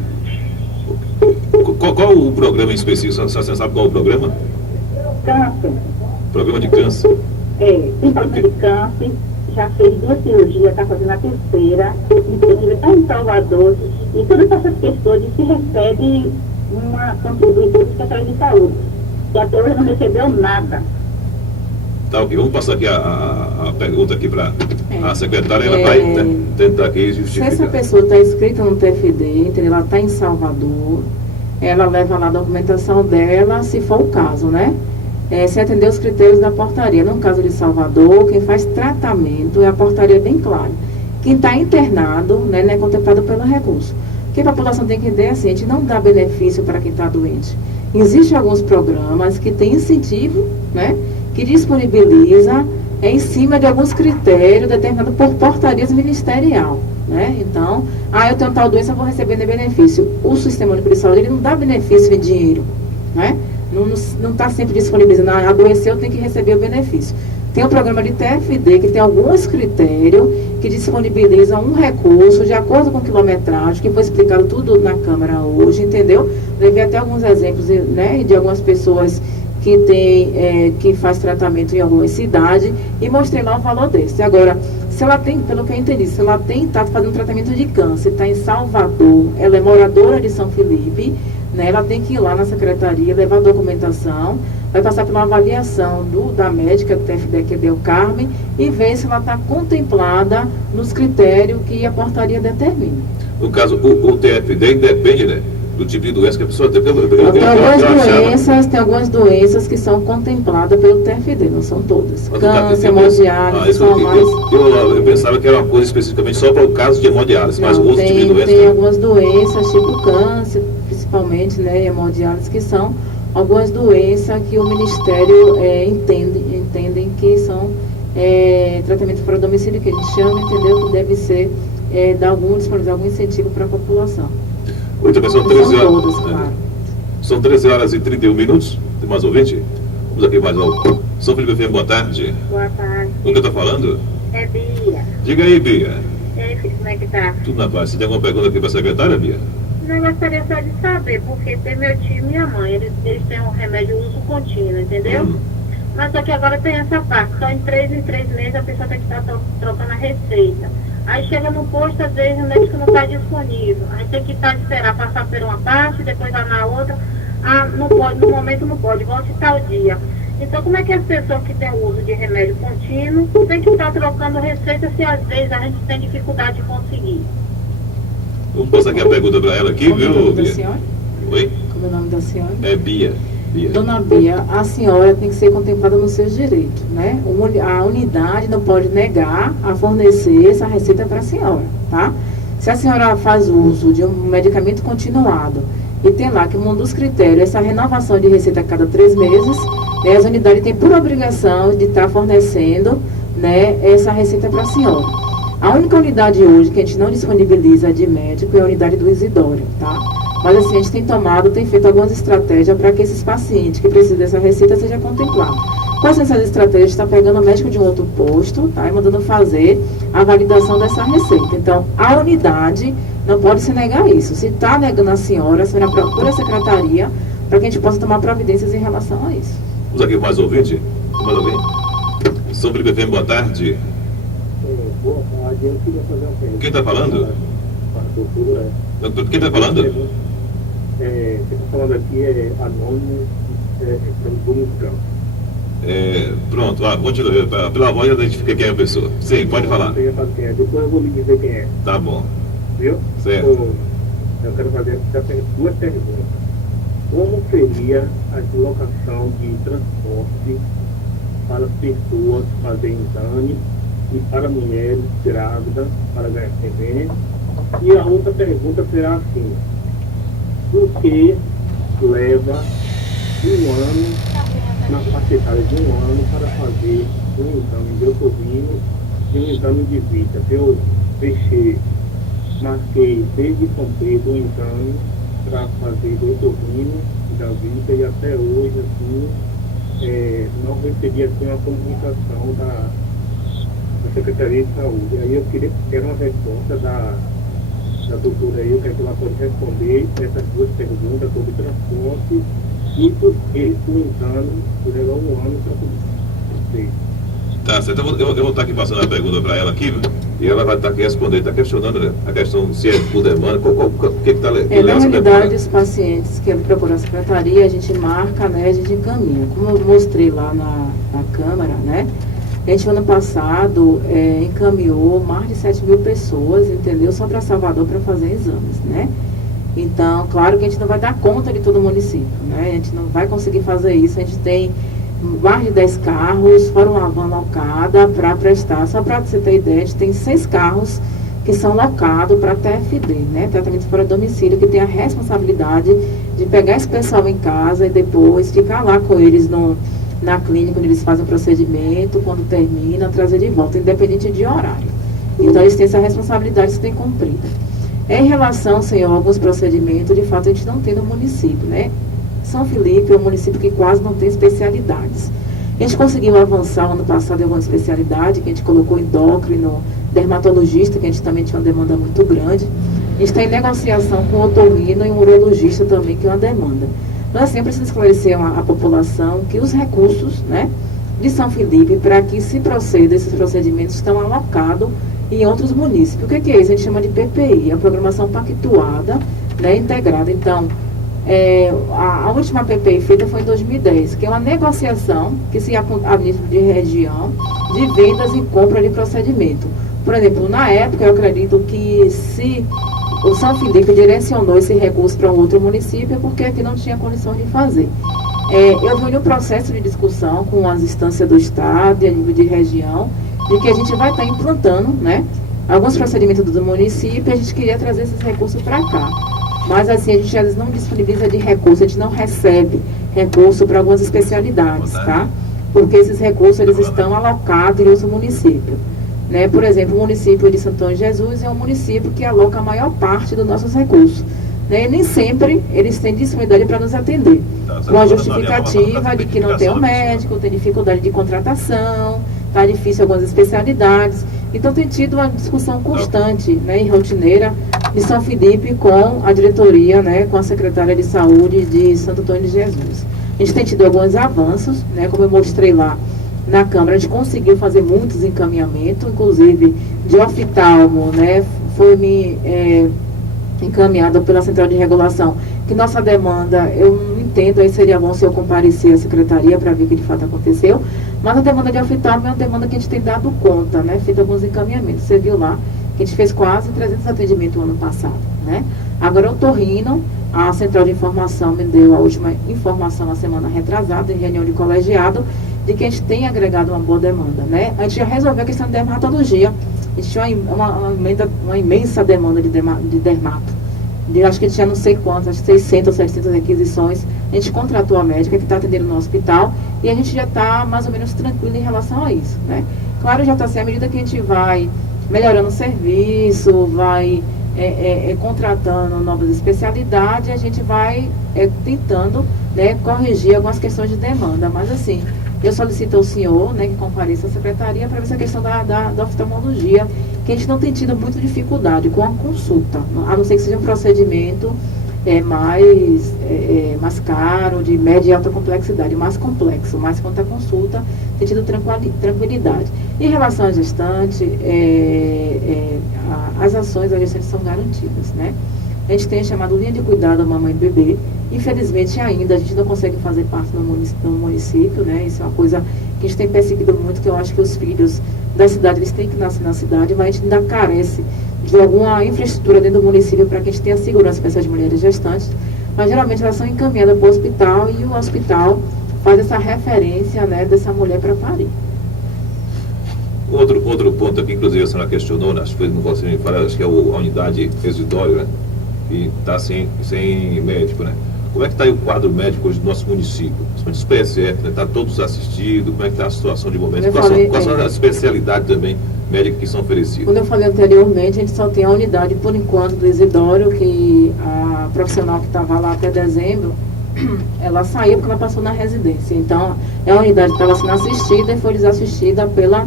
Qual o programa em específico? Você sabe qual é o programa? Câncer. Programa de câncer. Tem problema de câncer, já fez 2 cirurgias, está fazendo a terceira, inclusive está em Salvador, e todas essas questões se recebe uma contribuição do Secretaria de Saúde, que até hoje não recebeu nada. Tá, ok. Vamos passar aqui a pergunta aqui para a secretária, ela É, vai tentar aqui Se essa justificar. pessoa está inscrita no TFD, entendeu? Ela está em Salvador, ela leva lá a documentação dela, se for o caso, né? Se atender os critérios da portaria. No caso de Salvador, quem faz tratamento é a portaria bem clara. Quem está internado, né, não é contemplado pelo recurso. O que a população tem que entender é assim, a gente não dá benefício para quem está doente. Existem alguns programas que têm incentivo, né, que disponibiliza em cima de alguns critérios determinados por portarias ministerial, né? Então, eu tenho tal doença, eu vou receber benefício. O Sistema Único de Saúde, ele não dá benefício em dinheiro, né? Não está sempre disponibilizando, adoeceu, tem que receber o benefício. Tem o programa de TFD, que tem alguns critérios que disponibilizam um recurso de acordo com a quilometragem, que foi explicado tudo na Câmara hoje, entendeu? Levei até alguns exemplos, né, de algumas pessoas que faz tratamento em alguma cidade e mostrei lá o valor desse. Agora, se ela tem, pelo que eu entendi, se ela está fazendo tratamento de câncer, está em Salvador, ela é moradora de São Felipe, né, ela tem que ir lá na secretaria, levar a documentação, vai passar por uma avaliação da médica do TFD, que é o Carmen, e ver se ela está contemplada nos critérios que a portaria determina. No caso, o TFD depende, né, do tipo de doença que a pessoa tem. Tem algumas doenças que são contempladas pelo TFD, não são todas. Câncer, hemodiálise, são mais... Eu pensava que era uma coisa especificamente só para o caso de hemodiálise, mas outros tipos de doenças... Tem algumas doenças, tipo câncer, principalmente, né, hemodiálise, que são algumas doenças que o Ministério entendem que são tratamento fora do domicílio, que a gente chama, entendeu? Que deve ser, dar disponibilizar algum incentivo para a população. Muito bem, são 13 horas. Todas, claro. São 13 horas e 31 minutos. Tem mais ouvinte? Vamos aqui mais um. São Felipe FM, boa tarde. Boa tarde. O que está falando? É Bia. Diga aí, Bia. E aí, filho, como é que tá? Tudo na paz. Você tem alguma pergunta aqui para a secretária, Bia? Eu gostaria só de saber, porque tem meu tio e minha mãe, eles têm um remédio uso contínuo, entendeu? Mas só que agora tem essa parte, só em 3 meses a pessoa tem que estar trocando a receita. Aí chega no posto, às vezes o médico não está disponível. Aí tem que esperar passar por uma parte, depois vai na outra. Não pode, no momento não pode, volte tal dia. Então como é que as pessoas que têm o uso de remédio contínuo tem que estar trocando receita se às vezes a gente tem dificuldade de conseguir? Vamos passar aqui a pergunta para ela aqui, Como é o viu, nome da Bia? senhora? Oi? Como é o nome da senhora? É Bia. Dona Bia, a senhora tem que ser contemplada nos seus direitos, né? A unidade não pode negar a fornecer essa receita para a senhora, tá? Se a senhora faz uso de um medicamento continuado e tem lá que um dos critérios, essa renovação de receita a cada 3 meses, né, as unidades têm por obrigação de estar fornecendo, né, essa receita para a senhora. A única unidade hoje que a gente não disponibiliza de médico é a unidade do Isidório, tá? Mas assim, a gente tem feito algumas estratégias para que esses pacientes que precisam dessa receita sejam contemplados. Quais são essas estratégias? Está pegando o médico de um outro posto, tá? E mandando fazer a validação dessa receita. Então, a unidade não pode se negar isso. Se está negando a senhora procura a secretaria para que a gente possa tomar providências em relação a isso. Vamos aqui mais ouvinte? Mais ouvinte? São Felipe FM, boa tarde. Boa tarde, eu queria fazer uma pergunta. Quem está falando? Para a doutora. Quem está falando? Quem está falando aqui é anônimo, do Mucão. Pronto, continua. Pela voz a gente fica quem é a pessoa. Sim, pode falar. Depois eu vou lhe dizer quem é. Tá bom. Viu? Certo. Eu quero fazer duas perguntas. Como seria a deslocação de transporte para as pessoas fazerem exame e para mulheres grávidas para HPV? E a outra pergunta será assim: por que leva um ano, na faixa etária de 1 ano, para fazer um exame de otorrino e um exame de vista? Eu marquei desde São Pedro um exame para fazer do otorrino e da vista, e até hoje assim, não recebi assim, uma comunicação da Secretaria de Saúde. Aí eu queria ter uma resposta da doutora aí, o que é que ela pode responder essas duas perguntas sobre transporte e por que o exame leva 1 ano para poder. Tá certo, eu vou estar aqui passando a pergunta para ela aqui. E ela vai estar aqui respondendo, está questionando, né, a questão se é por demanda, o que está levando. Na realidade, os pacientes que procuram a secretaria, a gente marca, né, a gente encaminha. Como eu mostrei lá na Câmara, né, a gente, ano passado, encaminhou mais de 7 mil pessoas, entendeu? Só para Salvador para fazer exames, né? Então, claro que a gente não vai dar conta de todo o município, né? A gente não vai conseguir fazer isso. A gente tem mais de 10 carros, fora uma van locada para prestar. Só para você ter ideia, a gente tem 6 carros que são locados para TFD, né? Tratamento fora do domicílio, que tem a responsabilidade de pegar esse pessoal em casa e depois ficar lá com eles na clínica, onde eles fazem o procedimento, quando termina, trazer de volta, independente de horário. Então, eles têm essa responsabilidade, que tem cumprida. Em relação, senhor, a alguns procedimentos, de fato, a gente não tem no município, né? São Felipe é um município que quase não tem especialidades. A gente conseguiu avançar ano passado em alguma especialidade, que a gente colocou endócrino, dermatologista, que a gente também tinha uma demanda muito grande. A gente está em negociação com o otorrino e um urologista também, que é uma demanda. Nós sempre precisamos esclarecer a população que os recursos, né, de São Felipe, para que se proceda esses procedimentos, estão alocados em outros municípios. O que é isso? A gente chama de PPI, a Programação Pactuada, né, integrada. Então, a última PPI feita foi em 2010, que é uma negociação que se administra de região, de vendas e compra de procedimento. Por exemplo, na época, eu acredito que se o São Felipe direcionou esse recurso para um outro município, porque aqui não tinha condição de fazer. Eu vi um processo de discussão com as instâncias do Estado e a nível de região, de que a gente vai estar implantando, né, alguns procedimentos do município, e a gente queria trazer esses recursos para cá. Mas assim, a gente às vezes não disponibiliza de recurso, a gente não recebe recurso para algumas especialidades, tá? Porque esses recursos, eles estão alocados em outro município. Né? Por exemplo, o município de Santo Antônio de Jesus é um município que aloca a maior parte dos nossos recursos. Né? E nem sempre eles têm disponibilidade para nos atender. Com a justificativa de que não tem um médico, tem dificuldade de contratação, está difícil algumas especialidades. Então tem tido uma discussão constante, né, e rotineira de São Felipe com a diretoria, né, com a secretária de saúde de Santo Antônio de Jesus. A gente tem tido alguns avanços, né, como eu mostrei lá na Câmara, a gente conseguiu fazer muitos encaminhamentos, inclusive de oftalmo, né, foi encaminhada pela Central de Regulação, que nossa demanda, eu não entendo, aí seria bom se eu comparecer à secretaria para ver o que de fato aconteceu, mas a demanda de oftalmo é uma demanda que a gente tem dado conta, né, feito alguns encaminhamentos. Você viu lá que a gente fez quase 300 atendimentos no ano passado, né. Agora eu estou rindo, a Central de Informação me deu a última informação na semana retrasada, em reunião de colegiado, de que a gente tem agregado uma boa demanda, né. A gente já resolveu a questão de dermatologia. A gente tinha uma imensa demanda de dermato. Acho que tinha não sei quantas, acho que 600 ou 700 requisições. A gente contratou a médica que está atendendo no hospital e a gente já está mais ou menos tranquilo em relação a isso, né. Claro, já está assim, à medida que a gente vai melhorando o serviço, vai contratando novas especialidades, a gente vai tentando, né, corrigir algumas questões de demanda. Mas assim, eu solicito ao senhor, né, que compareça à secretaria para ver essa questão da oftalmologia, que a gente não tem tido muita dificuldade com a consulta, a não ser que seja um procedimento mais caro, de média e alta complexidade, mais complexo, mas quanto à consulta, tem tido tranquilidade. Em relação à gestante, as ações da gestante são garantidas, né? A gente tem chamado linha de cuidado da mamãe e bebê. Infelizmente, ainda a gente não consegue fazer parte do município, né? Isso é uma coisa que a gente tem perseguido muito, que eu acho que os filhos da cidade, eles têm que nascer na cidade, mas a gente ainda carece de alguma infraestrutura dentro do município para que a gente tenha segurança para essas mulheres gestantes. Mas, geralmente, elas são encaminhadas para o hospital e o hospital faz essa referência, né, dessa mulher para parir. Outro ponto aqui, inclusive, a senhora questionou, né? Acho que foi no conselho de falar, acho que é a unidade residória, né? E está sem médico, né? Como é que está aí o quadro médico hoje do nosso município? Os PSF, né? Está todos assistidos? Como é que está a situação de momento? Quais são as especialidades também médicas que são oferecidas? Quando eu falei anteriormente, a gente só tem a unidade, por enquanto, do Isidório, que a profissional que estava lá até dezembro, ela saiu porque ela passou na residência. Então, é a unidade que estava sendo assistida e foi desassistida pela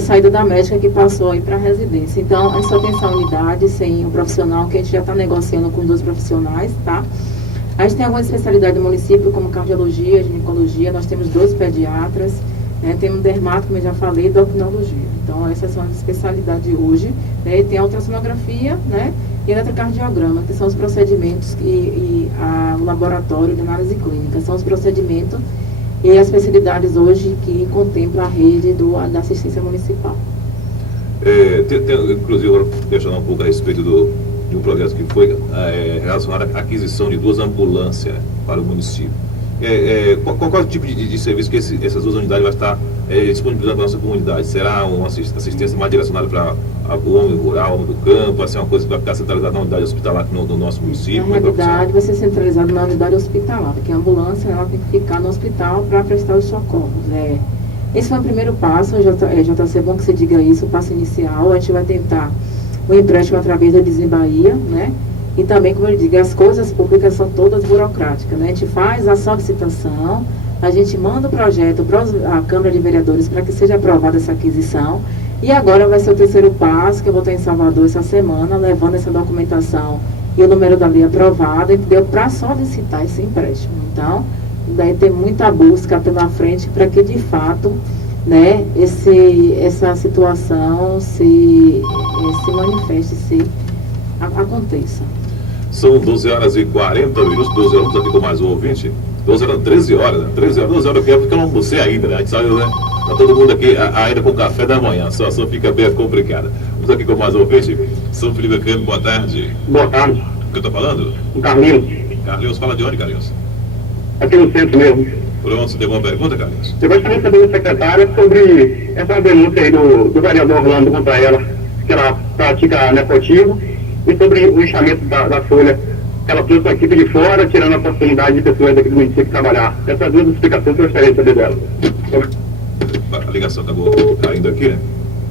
saída da médica que passou aí para a residência. Então, a gente só tem essa unidade sem o profissional, que a gente já está negociando com os dois profissionais, tá? A gente tem algumas especialidades do município, como cardiologia, ginecologia, nós temos 2 pediatras, né? Tem um dermato, como eu já falei, e endocrinologia. Então, essas são as especialidades hoje, né? E tem a ultrassonografia, né? E eletrocardiograma, que são os procedimentos o laboratório de análise clínica, são os procedimentos e as especialidades hoje que contemplam a rede da assistência municipal. Inclusive, eu vou questionar um pouco a respeito de um projeto que foi relacionado à aquisição de 2 ambulâncias para o município. Qual é o tipo de serviço que essas 2 unidades vai estar disponibilizando para a nossa comunidade? Será uma assistência mais direcionada para o homem rural, o homem do campo? Vai ser uma coisa que vai ficar centralizada na unidade hospitalar aqui no nosso município? Na realidade, vai ser centralizado na unidade hospitalar, porque a ambulância ela tem que ficar no hospital para prestar os socorros. Esse foi o primeiro passo, JC, é bom que você diga isso, o passo inicial. A gente vai tentar o empréstimo através da Desembaía, né? E também, como eu digo, as coisas públicas são todas burocráticas, né? A gente faz a solicitação, a gente manda o projeto para a Câmara de Vereadores para que seja aprovada essa aquisição. E agora vai ser o terceiro passo, que eu vou estar em Salvador essa semana, levando essa documentação e o número da lei aprovado, entendeu? Para solicitar esse empréstimo. Então, daí tem muita busca pela frente para que, de fato, né, essa situação se manifeste, aconteça. São 12h40, 12 horas aqui com mais um ouvinte. 13 horas, né? 12 horas que é porque eu não almocei ainda, né? A gente sabe, né? Tá todo mundo aqui ainda com café da manhã, a situação fica bem complicada. Vamos aqui com mais um ouvinte. São Felipe Câmbio, boa tarde. Boa tarde. O que eu tô falando? O Carlinhos. Carlinhos, fala de onde, Carlinhos? Aqui no centro mesmo. Pronto, você tem alguma pergunta, Carlinhos? Eu gostaria de saber da secretária sobre essa denúncia aí do vereador Orlando contra ela, que ela pratica nepotismo, e sobre o inchamento da Folha. Ela trouxe uma equipe de fora, tirando a oportunidade de pessoas daqui do município trabalhar. Essas 2 explicações que eu gostaria de saber dela. A ligação acabou caindo aqui, né?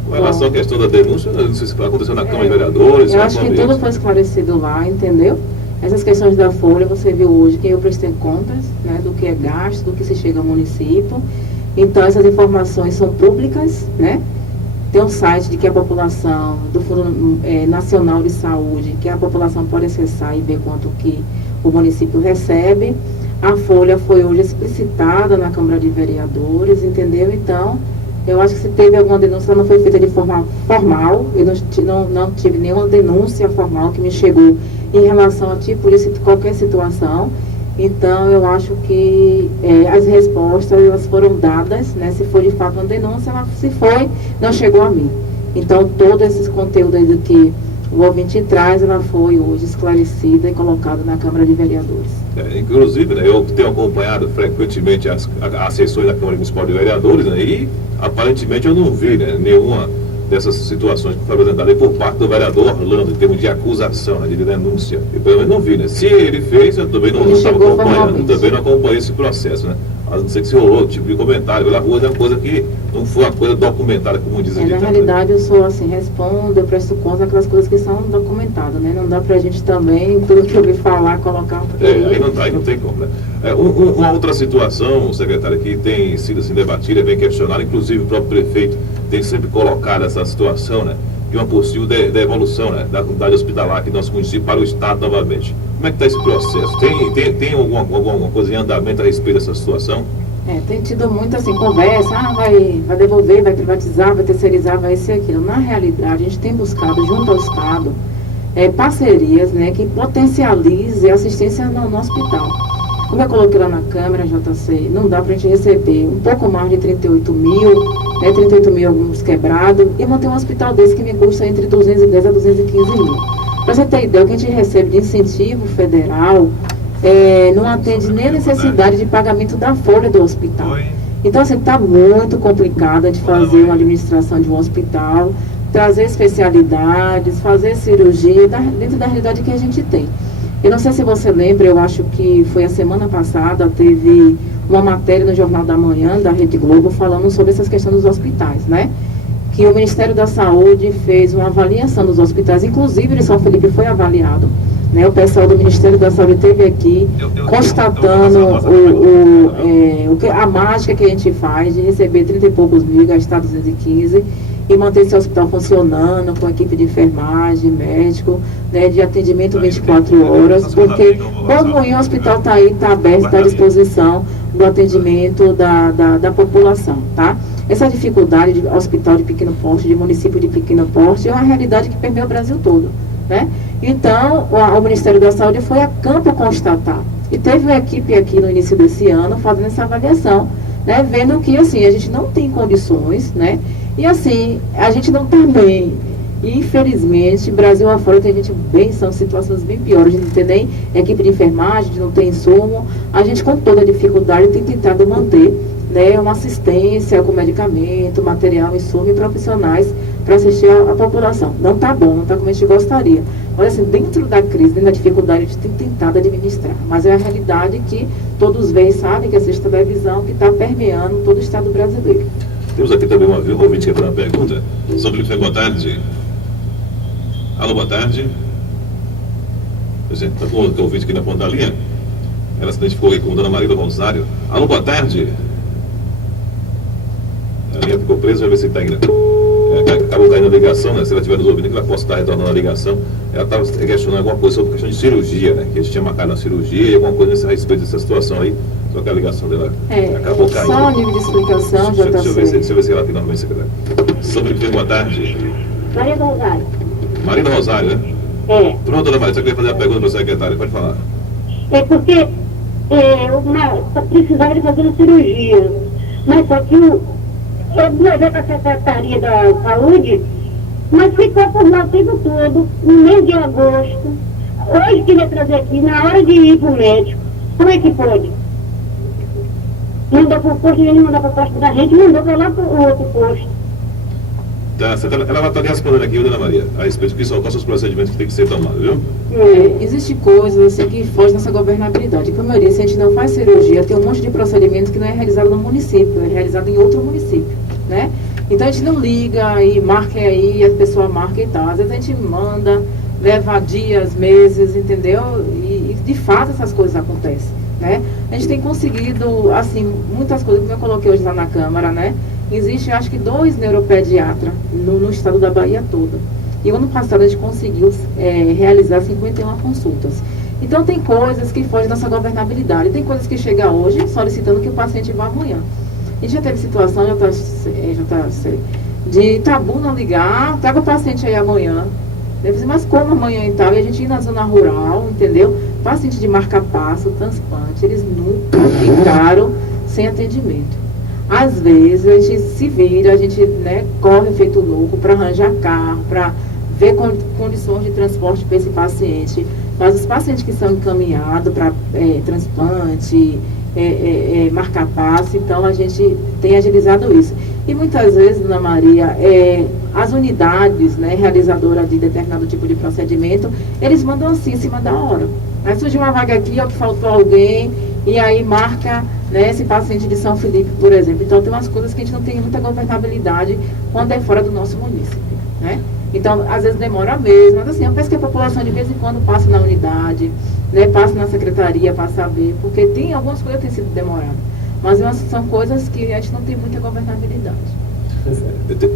Com relação à questão da denúncia, não sei se aconteceu na Câmara de Vereadores. Eu acho que tudo foi esclarecido lá, entendeu? Essas questões da Folha, você viu hoje que eu prestei contas, né, do que é gasto, do que se chega ao município. Então, essas informações são públicas, né? Tem um site de que a população, do Fundo Nacional de Saúde, que a população pode acessar e ver quanto que o município recebe. A Folha foi hoje explicitada na Câmara de Vereadores, entendeu? Então, eu acho que se teve alguma denúncia, ela não foi feita de forma formal. Eu não tive nenhuma denúncia formal que me chegou em relação a tipo de qualquer situação. Então, eu acho que as respostas elas foram dadas, né? Se foi de fato uma denúncia, se foi, não chegou a mim. Então, todo esse conteúdo aí do que o ouvinte traz, ela foi hoje esclarecida e colocada na Câmara de Vereadores. Inclusive, né, eu tenho acompanhado frequentemente as sessões da Câmara Municipal de Vereadores, né, e aparentemente eu não vi, né, nenhuma dessas situações que foi apresentada por parte do vereador Orlando, em termos de acusação, né, de denúncia. Eu pelo menos não vi, né? Se ele fez, eu também não estava acompanhando, também não acompanhei esse processo, né? A não ser que se rolou tipo de comentário pela rua, é uma coisa que não foi uma coisa documentada, como dizem. Na realidade, eu sou assim, respondo, eu presto conta daquelas coisas que são documentadas, né? Não dá pra gente também, tudo que eu ouvi falar, colocar... Aí não tem como, né? Uma outra situação, secretário, que tem sido assim, debatida, bem questionada, inclusive o próprio prefeito tem sempre colocado essa situação, né? De uma possível devolução, né, da unidade hospitalar aqui do nosso município para o Estado novamente. Como é que está esse processo? Tem alguma coisa em andamento a respeito dessa situação? Tem tido muito assim, conversa, vai devolver, vai privatizar, vai terceirizar, vai ser aquilo. Na realidade, a gente tem buscado junto ao Estado parcerias, né, que potencialize a assistência no hospital. Como eu coloquei lá na Câmara, JC, não dá para a gente receber um pouco mais de 38 mil alguns quebrados, e manter um hospital desse que me custa entre 210 a 215 mil. Para você ter ideia, o que a gente recebe de incentivo federal não atende nem a necessidade de pagamento da folha do hospital. Então, assim, está muito complicado de fazer uma administração de um hospital, trazer especialidades, fazer cirurgia dentro da realidade que a gente tem. Eu não sei se você lembra, eu acho que foi a semana passada, teve uma matéria no Jornal da Manhã, da Rede Globo, falando sobre essas questões dos hospitais, né? Que o Ministério da Saúde fez uma avaliação dos hospitais, inclusive de São Felipe foi avaliado, né? O pessoal do Ministério da Saúde esteve aqui constatando a mágica que a gente faz de receber 30 e poucos mil e gastar 215. e manter esse hospital funcionando, com equipe de enfermagem, médico, né, de atendimento 24 horas, porque como o hospital está aí, está aberto, está à disposição do atendimento da população, tá? Essa dificuldade de hospital de pequeno porte, de município de pequeno porte, é uma realidade que permeia o Brasil todo, né? Então, o Ministério da Saúde foi a campo constatar, e teve uma equipe aqui no início desse ano fazendo essa avaliação, né, vendo que, assim, a gente não tem condições, né, e, assim, a gente não está bem. E, infelizmente, Brasil afora tem gente bem, são situações bem piores, de não ter nem equipe de enfermagem, de não ter insumo. A gente, com toda a dificuldade, tem tentado manter, né, uma assistência com medicamento, material, insumo e profissionais para assistir a população. Não está bom, não está como a gente gostaria. Mas, assim, dentro da crise, dentro da dificuldade, a gente tem tentado administrar. Mas é a realidade que todos veem, sabem que assiste televisão, que está permeando todo o estado brasileiro. Temos aqui também uma ouvinte que faz uma pergunta. Sobre boa tarde. Alô, boa tarde. Está com o ouvinte aqui na ponta da linha. Ela se identificou aí com Dona Maria do Rosário. Alô, boa tarde. A linha ficou presa, vai ver se está ainda. Acabou caindo a ligação, né? Se ela estiver nos ouvindo, que ela possa estar retornando a ligação. Ela estava questionando alguma coisa sobre questão de cirurgia, né? Que a gente tinha marcado na cirurgia e alguma coisa a respeito dessa situação aí. Só que a ligação dela acabou caindo. Só um nível de explicação, já está Deixa eu ver se ela finalmente, secretário. Sobre boa tarde. Maria do Rosário. Maria do Rosário, né? É. Pronto, Dona Maria, você queria fazer a pergunta para a secretária, pode falar. É porque precisava de fazer uma cirurgia. Mas só que eu levei para a Secretaria da Saúde, mas ficou por lá o tempo todo, no mês de agosto. Hoje queria trazer aqui, na hora de ir para o médico. Como é que pode? Mandou para o posto, ele mandou para o posto da gente, mandou para lá para o outro posto. Tá, ela vai estar respondendo aqui, Dona Maria, a respeito de quais são os procedimentos que tem que ser tomados, viu? Existem coisas assim que fogem dessa governabilidade. Como eu disse, a gente não faz cirurgia, tem um monte de procedimentos que não é realizado no município, é realizado em outro município, né? Então a gente não liga e marca aí, a pessoa marca e tal. Às vezes a gente manda, leva dias, meses, entendeu? E de fato essas coisas acontecem, né? A gente tem conseguido, assim, muitas coisas, como eu coloquei hoje lá na Câmara, né? Existe, acho que 2 neuropediatras no estado da Bahia toda. E o ano passado a gente conseguiu realizar 51 consultas. Então tem coisas que fogem da nossa governabilidade. Tem coisas que chegam hoje solicitando que o paciente vá amanhã. A gente já teve situação, de tabu não ligar, traga o paciente aí amanhã. Deve dizer, mas como amanhã e tal? E a gente ir na zona rural, entendeu? Paciente de marca-passo, transplante, eles nunca ficaram sem atendimento. Às vezes a gente se vira, a gente, né, corre feito louco para arranjar carro, para ver condições de transporte para esse paciente. Mas os pacientes que são encaminhados para transplante, marcar passo, então a gente tem agilizado isso. E muitas vezes, Dona Maria, as unidades, né, realizadoras de determinado tipo de procedimento, eles mandam assim em cima da hora. Aí surge uma vaga aqui, ó, que faltou alguém, e aí marca, né, esse paciente de São Felipe, por exemplo. Então tem umas coisas que a gente não tem muita governabilidade quando é fora do nosso município, né? Então, às vezes demora mesmo, mas assim, eu penso que a população de vez em quando passa na unidade, né, passa na secretaria para saber, porque tem algumas coisas que têm sido demoradas, mas são coisas que a gente não tem muita governabilidade.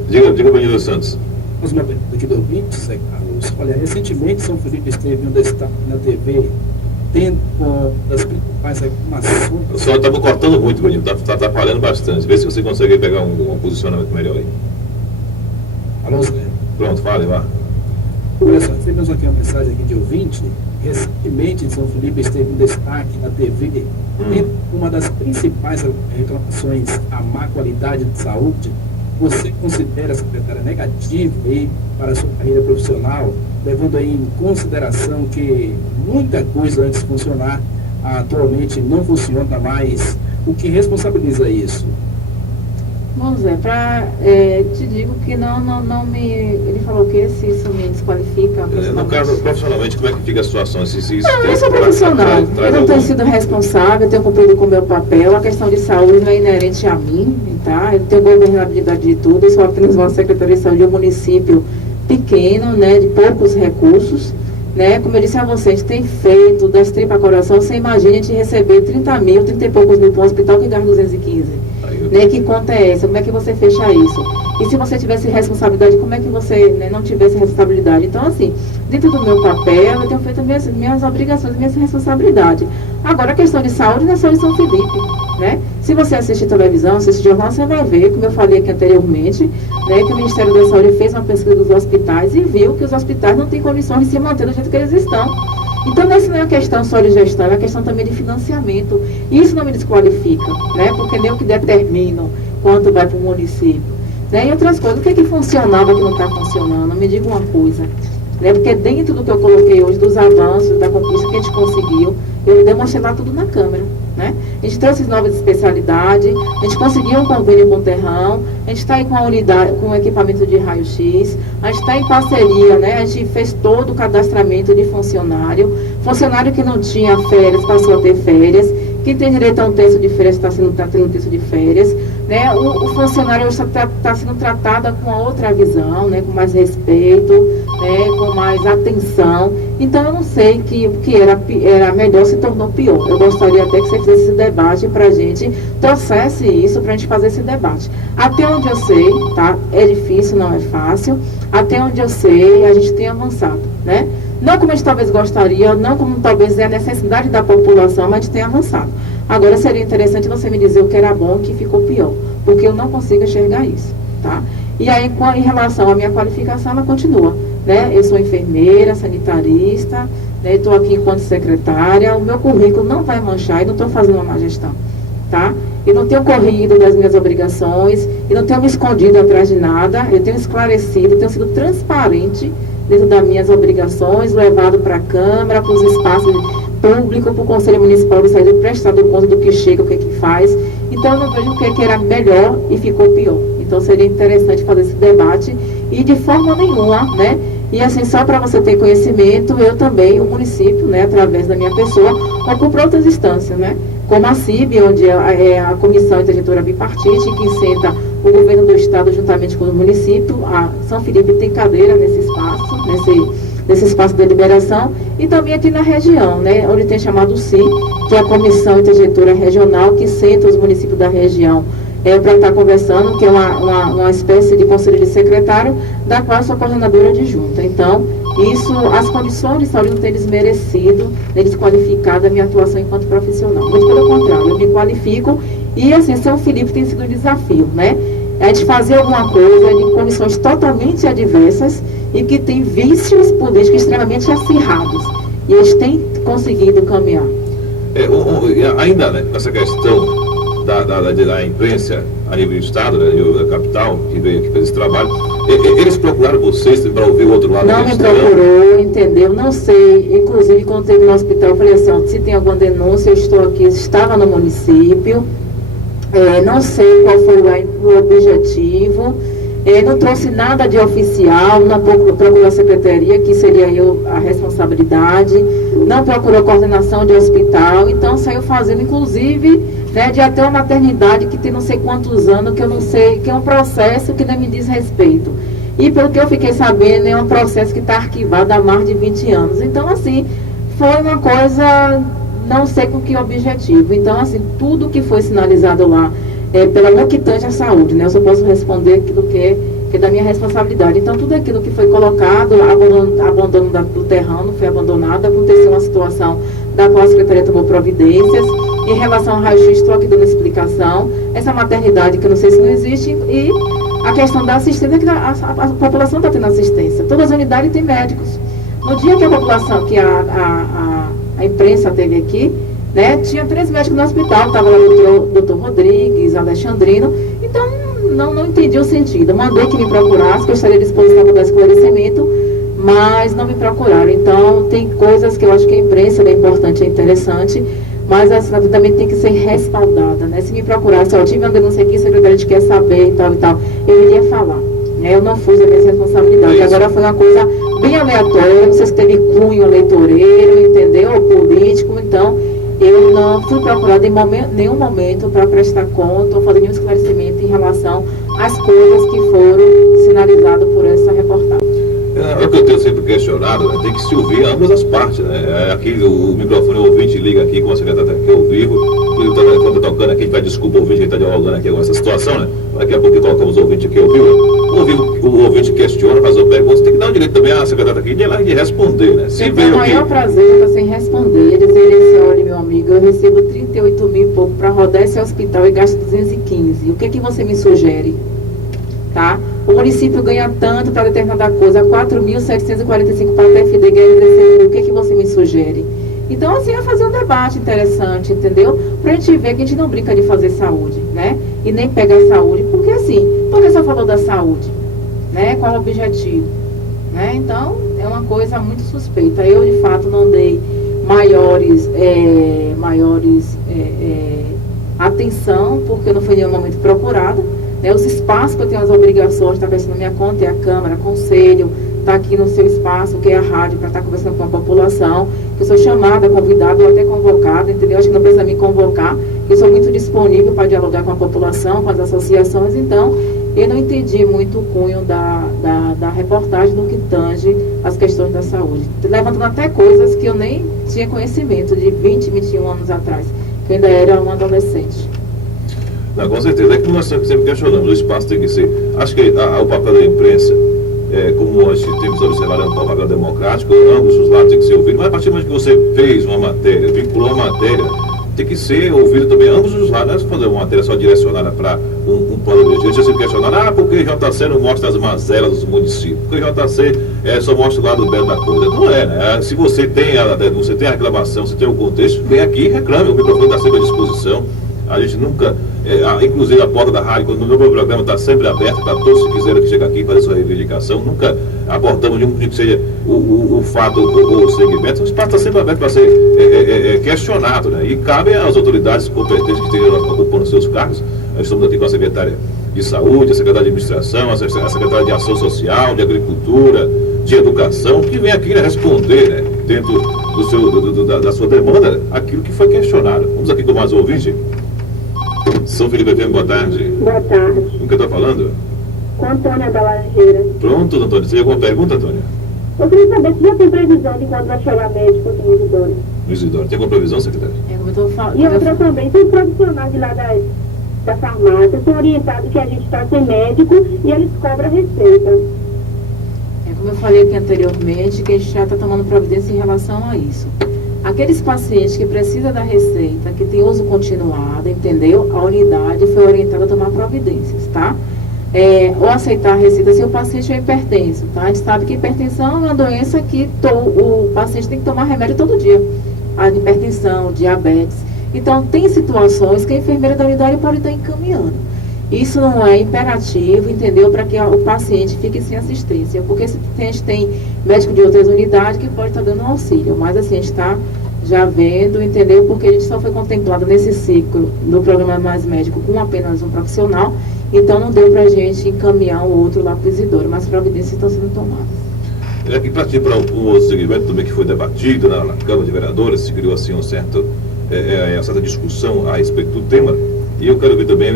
Diga, Benito Santos. Mais uma pergunta aqui do ouvinte, Zé Carlos. Olha, recentemente São Felipe esteve um destaque na TV, tendo das principais reclamações. O senhor estava cortando muito, Benito, está atrapalhando bastante. Vê se você consegue pegar um posicionamento melhor aí. Alô, Zé? Pronto, fale, vá. Olha só, temos aqui uma mensagem aqui de ouvinte. Recentemente em São Felipe esteve um destaque na TV, tendo uma das principais reclamações, a má qualidade de saúde. Você considera, secretária, negativa aí para a sua carreira profissional, levando aí em consideração que muita coisa antes de funcionar atualmente não funciona mais? O que responsabiliza isso? Bom, Zé, te digo que não me... Ele falou o quê? Se isso me desqualifica? No caso, profissionalmente, como é que fica a situação? Não, eu sou profissional. Eu não tenho sido responsável, eu tenho cumprido com o meu papel. A questão de saúde não é inerente a mim, tá? Eu não tenho governabilidade de tudo. Eu sou apenas uma secretaria de saúde de um município pequeno, né, de poucos recursos. Né? Como eu disse a vocês, tem feito das tripas coração. Você imagina a gente receber 30 mil, 30 e poucos mil para um hospital que gasta 215. né? Que conta é essa? Como é que você fecha isso? E se você tivesse responsabilidade, como é que você, né, não tivesse responsabilidade? Então, assim, dentro do meu papel, eu tenho feito minhas obrigações, minhas responsabilidades. Agora, a questão de saúde não é só de São Felipe, né? Se você assiste televisão, assiste jornal, você vai ver, como eu falei aqui anteriormente, né, que o Ministério da Saúde fez uma pesquisa dos hospitais e viu que os hospitais não têm condições de se manter do jeito que eles estão. Então, isso não é uma questão só de gestão, é uma questão também de financiamento. Isso não me desqualifica, né? Porque nem o que determina quanto vai para o município. Né? E outras coisas, o que é que funcionava que não está funcionando? Me diga uma coisa. Né? Porque dentro do que eu coloquei hoje, dos avanços, da conquista que a gente conseguiu, eu demonstrei lá tudo na Câmara. Né? A gente trouxe novas especialidades, a gente conseguiu um convênio com o Terrão, a gente está aí com a unidade, com o equipamento de raio-x, a gente está em parceria, né? A gente fez todo o cadastramento de funcionário que não tinha férias passou a ter férias, quem tem direito a um terço de férias está tendo um terço de férias, né? O funcionário está sendo tratado com outra visão, né? Com mais respeito, né? Com mais atenção. Então, eu não sei que o que era melhor se tornou pior. Eu gostaria até que você fizesse esse debate para a gente, trouxesse isso para a gente fazer esse debate. Até onde eu sei, tá? É difícil, não é fácil. Até onde eu sei, a gente tem avançado, né? Não como a gente talvez gostaria, não como talvez é a necessidade da população, mas a gente tem avançado. Agora, seria interessante você me dizer o que era bom e o que ficou pior, porque eu não consigo enxergar isso, tá? E aí, em relação à minha qualificação, ela continua, né? Eu sou enfermeira, sanitarista, né? Estou aqui enquanto secretária, o meu currículo não vai manchar e não estou fazendo uma má gestão, tá? Eu não tenho corrido das minhas obrigações, eu não tenho me escondido atrás de nada, eu tenho esclarecido, tenho sido transparente dentro das minhas obrigações, levado para a Câmara, para os espaços públicos, para o Conselho Municipal de Saúde, prestado conta do que chega, o que é que faz. Então, eu não vejo o que é que era melhor e ficou pior. Então, seria interessante fazer esse debate e de forma nenhuma, né? E assim, só para você ter conhecimento, eu também, o município, né, através da minha pessoa, ocupa outras instâncias, né? Como a CIB, onde é a Comissão Intergestora Bipartite, que senta o governo do estado juntamente com o município. A São Felipe tem cadeira nesse espaço, nesse espaço de deliberação, e também aqui na região, né, onde tem chamado CI, que é a Comissão Intergestora Regional, que senta os municípios da região para estar conversando, que é uma espécie de conselho de secretário, da qual eu sou coordenadora adjunta. Então, as condições de saúde não têm desmerecido, nem desqualificado a minha atuação enquanto profissional. Muito pelo contrário, eu me qualifico e, assim, São Felipe tem sido um desafio, né? É de fazer alguma coisa em condições totalmente adversas e que tem vícios políticos extremamente acirrados. E eles têm conseguido caminhar. Ainda, né, nessa questão da imprensa a nível do estado, né, e da capital, que veio aqui fazer esse trabalho, eles procuraram vocês para ouvir o outro lado? Não me procurou, entendeu? Não sei. Inclusive, quando teve no hospital, eu falei assim, ó, se tem alguma denúncia, eu estou aqui, estava no município, não sei qual foi o objetivo, não trouxe nada de oficial, não procurou a secretaria, que seria eu a responsabilidade, não procurou coordenação de hospital, então saiu fazendo, inclusive, né, de até uma maternidade que tem não sei quantos anos, que eu não sei, que é um processo que não me diz respeito. E pelo que eu fiquei sabendo, é um processo que está arquivado há mais de 20 anos. Então, assim, foi uma coisa, não sei com que objetivo. Então, assim, tudo que foi sinalizado lá, pela no que tange à saúde, né? Eu só posso responder aquilo que é da minha responsabilidade. Então, tudo aquilo que foi colocado, abandono do terrão, não foi abandonado, aconteceu uma situação da qual a Secretaria tomou providências. Em relação ao raio-x, estou aqui dando explicação. Essa maternidade, que eu não sei se não existe, e a questão da assistência, que a população está tendo assistência. Todas as unidades têm médicos. No dia que a população, que a imprensa teve aqui, né, tinha 3 médicos no hospital, estava lá o doutor Rodrigues, Alexandrino, então não entendi o sentido. Mandei que me procurasse, gostaria de disposição para dar esclarecimento, mas não me procuraram. Então, tem coisas que eu acho que a imprensa é importante, é interessante, mas a cidade também tem que ser respaldada, né? Se me procurasse, tive uma denúncia aqui, a secretaria quer saber e tal, eu iria falar, né? Eu não fui da minha responsabilidade. Agora foi uma coisa bem aleatória, não sei se teve cunho eleitoreiro, entendeu? Ou político, então eu não fui procurada em nenhum momento para prestar conta ou fazer nenhum esclarecimento em relação às coisas que foram sinalizadas por essa reportagem. eu tenho sempre questionado, né, tem que se ouvir ambas as partes, né? Aqui o microfone, o ouvinte liga aqui com a secretária aqui ao vivo, o telefone está tocando aqui, a gente vai desculpa o ouvinte que está dialogando aqui com essa situação, né? Daqui a pouco colocamos o ouvinte aqui ao vivo, o ouvinte questiona, faz uma pergunta, tem que dar o direito também à secretária aqui de responder, né? Se veio o maior prazer estar sem responder, dizer assim, olha meu amigo, eu recebo 38 mil e pouco para rodar esse hospital e gasto 215, o que que você me sugere? Tá? O município ganha tanto para determinada coisa, 4.745 para a TFD ganha 16 mil, o que que você me sugere? Então, assim, é fazer um debate interessante, entendeu? Para a gente ver que a gente não brinca de fazer saúde, né? E nem pega a saúde, porque assim, por que só falou da saúde? Né? Qual é o objetivo? Né? Então, é uma coisa muito suspeita. Eu, de fato, não dei maiores atenção, porque não foi em nenhum momento procurada. Né? Os espaços que eu tenho as obrigações de estar pensando na minha conta é a Câmara, Conselho, está aqui no seu espaço, que é a rádio, para estar conversando com a população, que eu sou chamada, convidada ou até convocada, entendeu? Acho que não precisa me convocar, que eu sou muito disponível para dialogar com a população, com as associações, então eu não entendi muito o cunho da reportagem no que tange as questões da saúde, levantando até coisas que eu nem tinha conhecimento de 20, 21 anos atrás, que eu ainda era um adolescente. Não, com certeza, é que nós sempre questionamos, o espaço tem que ser, acho que o papel da imprensa, como nós temos observado, é um papel democrático, ambos os lados têm que ser ouvidos, mas a partir do momento que você fez uma matéria, vinculou a matéria, tem que ser ouvido também ambos os lados. Não é fazer uma matéria só direcionada para um plano de gente, você questionar, porque o JC não mostra as mazelas dos municípios, porque o JC só mostra o lado belo da coisa. Não é, né? Se você tem a reclamação, você tem o contexto, vem aqui e reclame, o microfone está sempre à disposição. A gente nunca, inclusive a porta da rádio, quando o meu programa está sempre aberto para todos que quiserem que chegue aqui e fazer sua reivindicação, nunca abordamos nenhum que seja o fato ou o segmento. O espaço está sempre aberto para ser questionado, né? E cabe às autoridades competentes que estejam ocupando seus cargos. Nós estamos aqui com a secretária de Saúde, a secretária de Administração, a secretária de Ação Social, de Agricultura, de Educação, que vem aqui, né, responder, né, dentro da sua demanda, aquilo que foi questionado. Vamos aqui com mais um ouvinte. São Felipe FM, boa tarde. Boa tarde. Com quem eu estou falando? Com Antônia da Laranjeira. Pronto, Antônia. Você tem alguma pergunta, Antônia? Eu queria saber se já tem previsão de quando vai chegar médico aqui no Isidoro. No Isidoro. Tem alguma previsão, secretária? Como eu tô falando. E outra também, tem profissionais de lá da farmácia, são orientados que a gente está sem médico e eles cobram a receita. Como eu falei aqui anteriormente, que a gente já está tomando providência em relação a isso. Aqueles pacientes que precisam da receita, que tem uso continuado, entendeu? A unidade foi orientada a tomar providências, tá? Ou aceitar a receita se o paciente é hipertenso, tá? A gente sabe que hipertensão é uma doença que o paciente tem que tomar remédio todo dia. A hipertensão, diabetes. Então, tem situações que a enfermeira da unidade pode estar encaminhando. Isso não é imperativo, entendeu? Para que o paciente fique sem assistência. Porque se a gente tem médico de outras unidades que pode estar dando auxílio. Mas assim, a gente está já vendo, entendeu? Porque a gente só foi contemplado nesse ciclo do programa Mais Médico com apenas um profissional. Então não deu para a gente encaminhar o outro lá para o Isidoro. Mas providências estão sendo tomadas. Aqui partir para um outro segmento também que foi debatido na Câmara de Vereadores, se criou assim uma certa discussão a respeito do tema. E eu quero ver também,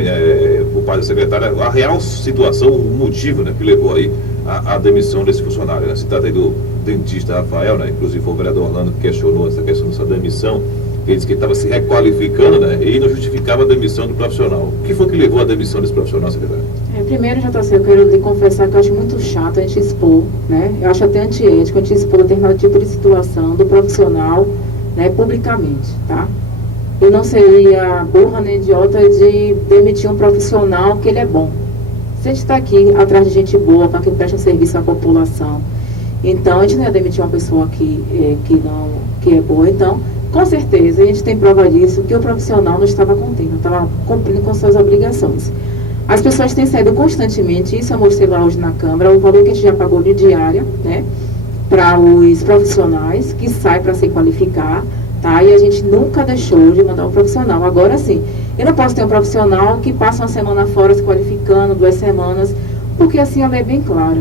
por parte da secretária, a real situação, o motivo, né, que levou aí a demissão desse funcionário. Né? Se trata aí do dentista Rafael, né? Inclusive foi o vereador Orlando que questionou essa questão dessa demissão. Ele disse que estava se requalificando, né, e não justificava a demissão do profissional. O que foi que levou à demissão desse profissional, secretário? Primeiro, JC, eu quero lhe confessar que eu acho muito chato a gente expor, né? Eu acho até antiético a gente expor determinado tipo de situação do profissional, né, publicamente, tá? Eu não seria burra nem idiota de demitir um profissional que ele é bom. Se a gente está aqui atrás de gente boa, para que preste um serviço à população, então a gente não ia demitir uma pessoa que é boa. Então, com certeza, a gente tem prova disso, que o profissional não estava contendo, estava cumprindo com suas obrigações. As pessoas têm saído constantemente, isso eu mostrei lá hoje na Câmara, o valor que a gente já pagou de diária, né, para os profissionais que saem para se qualificar. Tá? E a gente nunca deixou de mandar um profissional. Agora sim, eu não posso ter um profissional que passa uma semana fora se qualificando, 2 semanas, porque assim a lei é bem clara.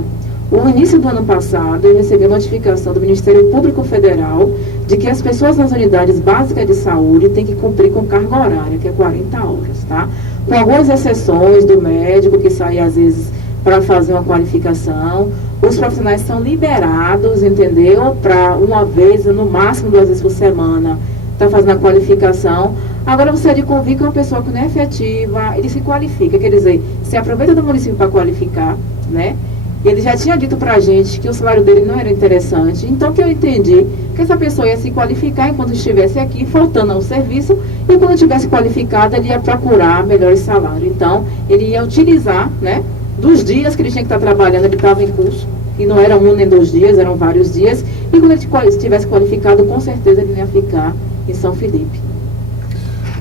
No início do ano passado, eu recebi a notificação do Ministério Público Federal de que as pessoas nas unidades básicas de saúde têm que cumprir com carga horária, que é 40 horas, tá? Com algumas exceções do médico que sai às vezes para fazer uma qualificação, os profissionais são liberados, entendeu? Para uma vez, no máximo 2 vezes por semana, tá fazendo a qualificação. Agora você de convir que uma pessoa que não é efetiva, ele se qualifica, quer dizer, se aproveita do município para qualificar, né? Ele já tinha dito para a gente que o salário dele não era interessante, então que eu entendi que essa pessoa ia se qualificar enquanto estivesse aqui, faltando ao serviço, e quando estivesse qualificado, ele ia procurar melhores salários. Então, ele ia utilizar, né, dos dias que ele tinha que estar trabalhando, ele estava em curso, e não era 1 nem 2 dias, eram vários dias, e quando ele estivesse qualificado, com certeza ele ia ficar em São Felipe.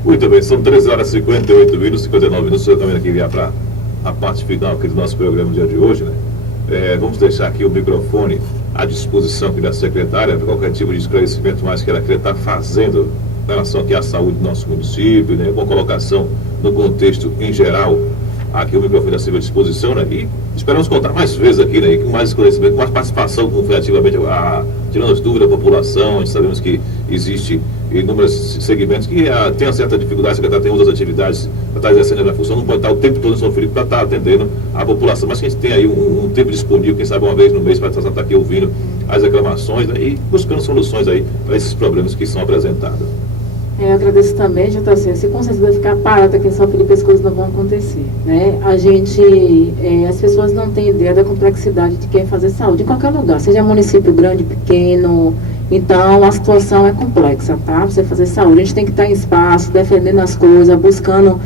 Muito bem, são 13 horas e 58 minutos, 59 minutos, eu também aqui ia para a parte final aqui do nosso programa no dia de hoje, né? Vamos deixar aqui o microfone à disposição aqui da secretária para qualquer tipo de esclarecimento mais que ela queira estar fazendo em relação aqui à saúde do nosso município, né, com colocação no contexto em geral. Aqui o microfone está sempre à disposição, né, e esperamos contar mais vezes aqui, né, com mais esclarecimento, com mais participação, como foi ativamente, tirando as dúvidas da população. A gente sabemos que existe inúmeros segmentos que tem uma certa dificuldade, que tem outras atividades para estar exercendo a função, não pode estar o tempo todo em São Felipe para estar atendendo a população, mas que a gente tem aí um tempo disponível, quem sabe uma vez no mês, para estar aqui ouvindo as reclamações, né, e buscando soluções aí para esses problemas que são apresentados. Eu agradeço também, JC, se com certeza ficar parado aqui em São Felipe, as coisas não vão acontecer, né? As pessoas não têm ideia da complexidade de quem fazer saúde, em qualquer lugar, seja município grande, pequeno. Então, a situação é complexa, tá? Você fazer saúde, a gente tem que estar em espaço, defendendo as coisas, buscando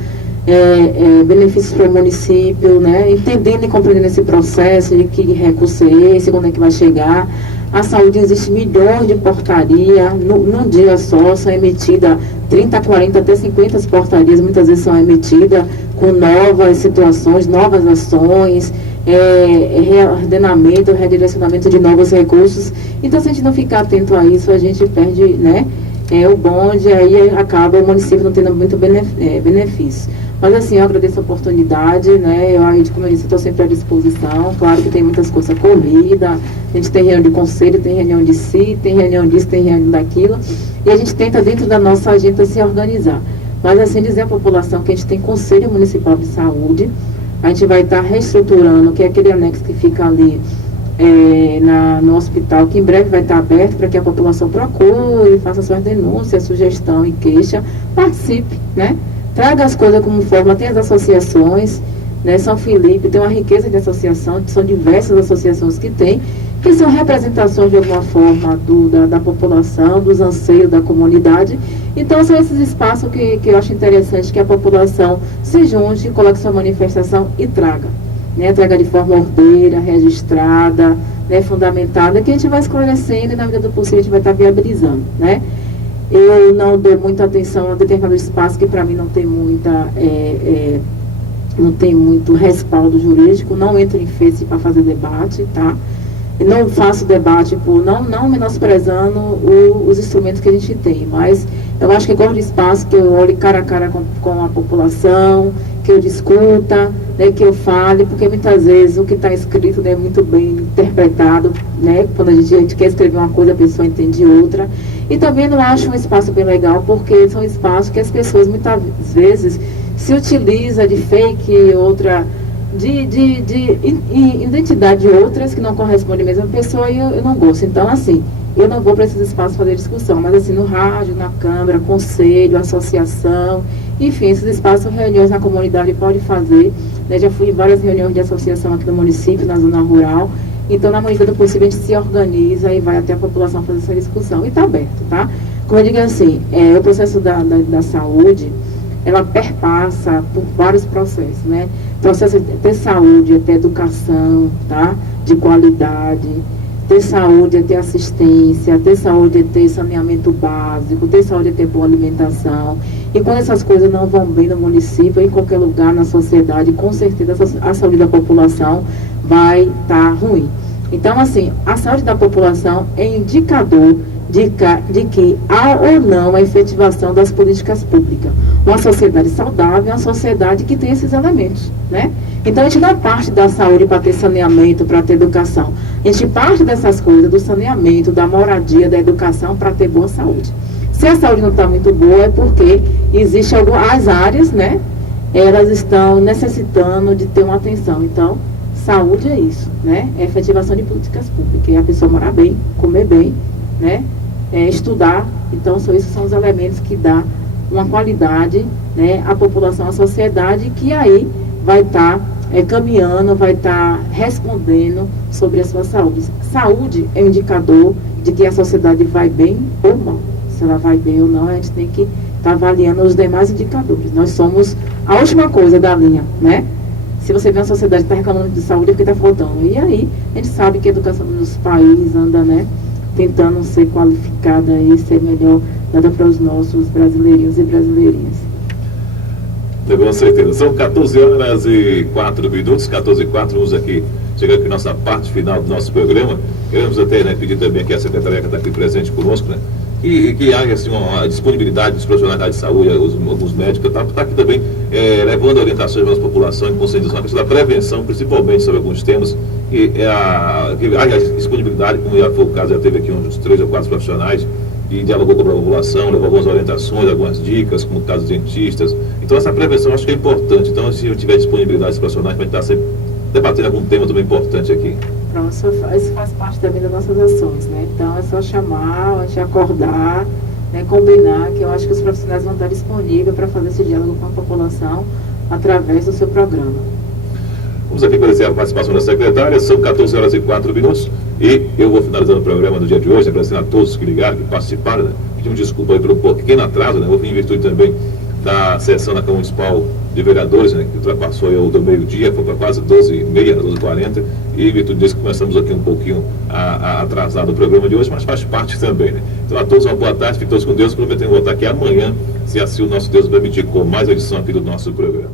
benefícios para o município, né? Entendendo e compreendendo esse processo, de que recurso é esse, quando é que vai chegar. A saúde, existe milhões de portarias, num dia só são emitidas 30, 40, até 50 portarias, muitas vezes são emitidas com novas situações, novas ações, reordenamento, redirecionamento de novos recursos. Então, se a gente não ficar atento a isso, a gente perde, né, o bonde, aí acaba o município não tendo muito benefício. Mas assim, eu agradeço a oportunidade, né, como eu disse, estou sempre à disposição. Claro que tem muitas coisas corridas, a gente tem reunião de conselho, tem reunião de si, tem reunião disso, tem reunião daquilo, e a gente tenta dentro da nossa agenda se organizar. Mas assim, dizer à população que a gente tem Conselho Municipal de Saúde, a gente vai estar reestruturando, que é aquele anexo que fica ali no hospital, que em breve vai estar aberto para que a população procure, faça suas denúncias, sugestão e queixa, participe, né? Traga as coisas como forma, tem as associações, né? São Felipe tem uma riqueza de associação, são diversas associações que são representações de alguma forma da população, dos anseios da comunidade. Então são esses espaços que eu acho interessante que a população se junte, coloque sua manifestação e traga, né? Traga de forma ordeira, registrada, né? Fundamentada, que a gente vai esclarecendo e na medida do possível a gente vai estar viabilizando, né? Eu não dou muita atenção a determinado espaço que para mim não tem não tem muito respaldo jurídico, não entro em Face para fazer debate, tá? Não faço debate não menosprezando os instrumentos que a gente tem, mas eu acho que gosto de espaço que eu olhe cara a cara com a população, que eu discuta, né, que eu fale, porque muitas vezes o que está escrito não é muito bem interpretado, né? Quando a gente quer escrever uma coisa, a pessoa entende outra. E também não acho um espaço bem legal, porque são espaços que as pessoas muitas vezes se utilizam de fake, outra, de identidade de outras que não correspondem à mesma pessoa, e eu não gosto. Então, assim, eu não vou para esses espaços fazer discussão, mas assim, no rádio, na Câmara, conselho, associação, enfim, esses espaços, reuniões na comunidade pode fazer, né? Já fui em várias reuniões de associação aqui no município, na zona rural. Então, na medida do possível, a gente se organiza e vai até a população fazer essa discussão. E está aberto, tá? Como eu digo assim, o processo da saúde, ela perpassa por vários processos, né? Processo de ter saúde, é ter educação, tá? De qualidade. Ter saúde é ter assistência, ter saúde é ter saneamento básico, ter saúde é ter boa alimentação. E quando essas coisas não vão bem no município, em qualquer lugar, na sociedade, com certeza a saúde da população vai estar ruim. Então, assim, a saúde da população é indicador de que há ou não a efetivação das políticas públicas. Uma sociedade saudável é uma sociedade que tem esses elementos, né? Então, a gente não parte da saúde para ter saneamento, para ter educação. A gente parte dessas coisas, do saneamento, da moradia, da educação, para ter boa saúde. Se a saúde não está muito boa, é porque existem algumas áreas, né? Elas estão necessitando de ter uma atenção. Então, Saúde é isso, né? É efetivação de políticas públicas, é a pessoa morar bem, comer bem, né? Estudar. Então, esses são os elementos que dão uma qualidade, né, à população, à sociedade, que aí vai estar caminhando, vai estar respondendo sobre a sua saúde. Saúde é um indicador de que a sociedade vai bem ou mal. Se ela vai bem ou não, a gente tem que estar avaliando os demais indicadores. Nós somos a última coisa da linha, né? Se você vê uma sociedade que está reclamando de saúde, é porque está faltando. E aí, a gente sabe que a educação nos países anda, né, tentando ser qualificada e ser melhor dada para os nossos brasileirinhos e brasileirinhas. Com certeza. São 14h04, 14h04, vamos aqui, chegando aqui nossa parte final do nosso programa. Queremos até, né, pedir também que a secretaria que está aqui presente conosco, né, que haja assim, uma disponibilidade dos profissionais da área de saúde, alguns médicos, está aqui também levando orientações para a população em conscientização, a questão da prevenção, principalmente sobre alguns temas, que haja disponibilidade, como já foi o caso, já teve aqui uns 3 ou 4 profissionais, e dialogou com a população, levou algumas orientações, algumas dicas, como o caso de dentistas. Então, essa prevenção acho que é importante. Então, se eu tiver disponibilidade dos profissionais, vai estar sempre debatendo algum tema também importante aqui. Pronto, isso faz parte também das nossas ações, né? Então, é só chamar, a gente acordar, né, combinar, que eu acho que os profissionais vão estar disponíveis para fazer esse diálogo com a população através do seu programa. Vamos aqui conhecer a participação da secretária, são 14h04, e eu vou finalizando o programa do dia de hoje, agradecendo a todos que ligaram, que participaram, né? Pedimos desculpa aí pelo pequeno atraso, né? Houve em virtude também da sessão da Câmara Municipal de Vereadores, né, que ultrapassou aí o do meio-dia, foi para quase 12h30, 12h40, e em virtude disso começamos aqui um pouquinho atrasado o programa de hoje, mas faz parte também, né? Então a todos uma boa tarde, fiquem todos com Deus, prometendo voltar aqui amanhã, se assim o nosso Deus permitir, com mais uma edição aqui do nosso programa.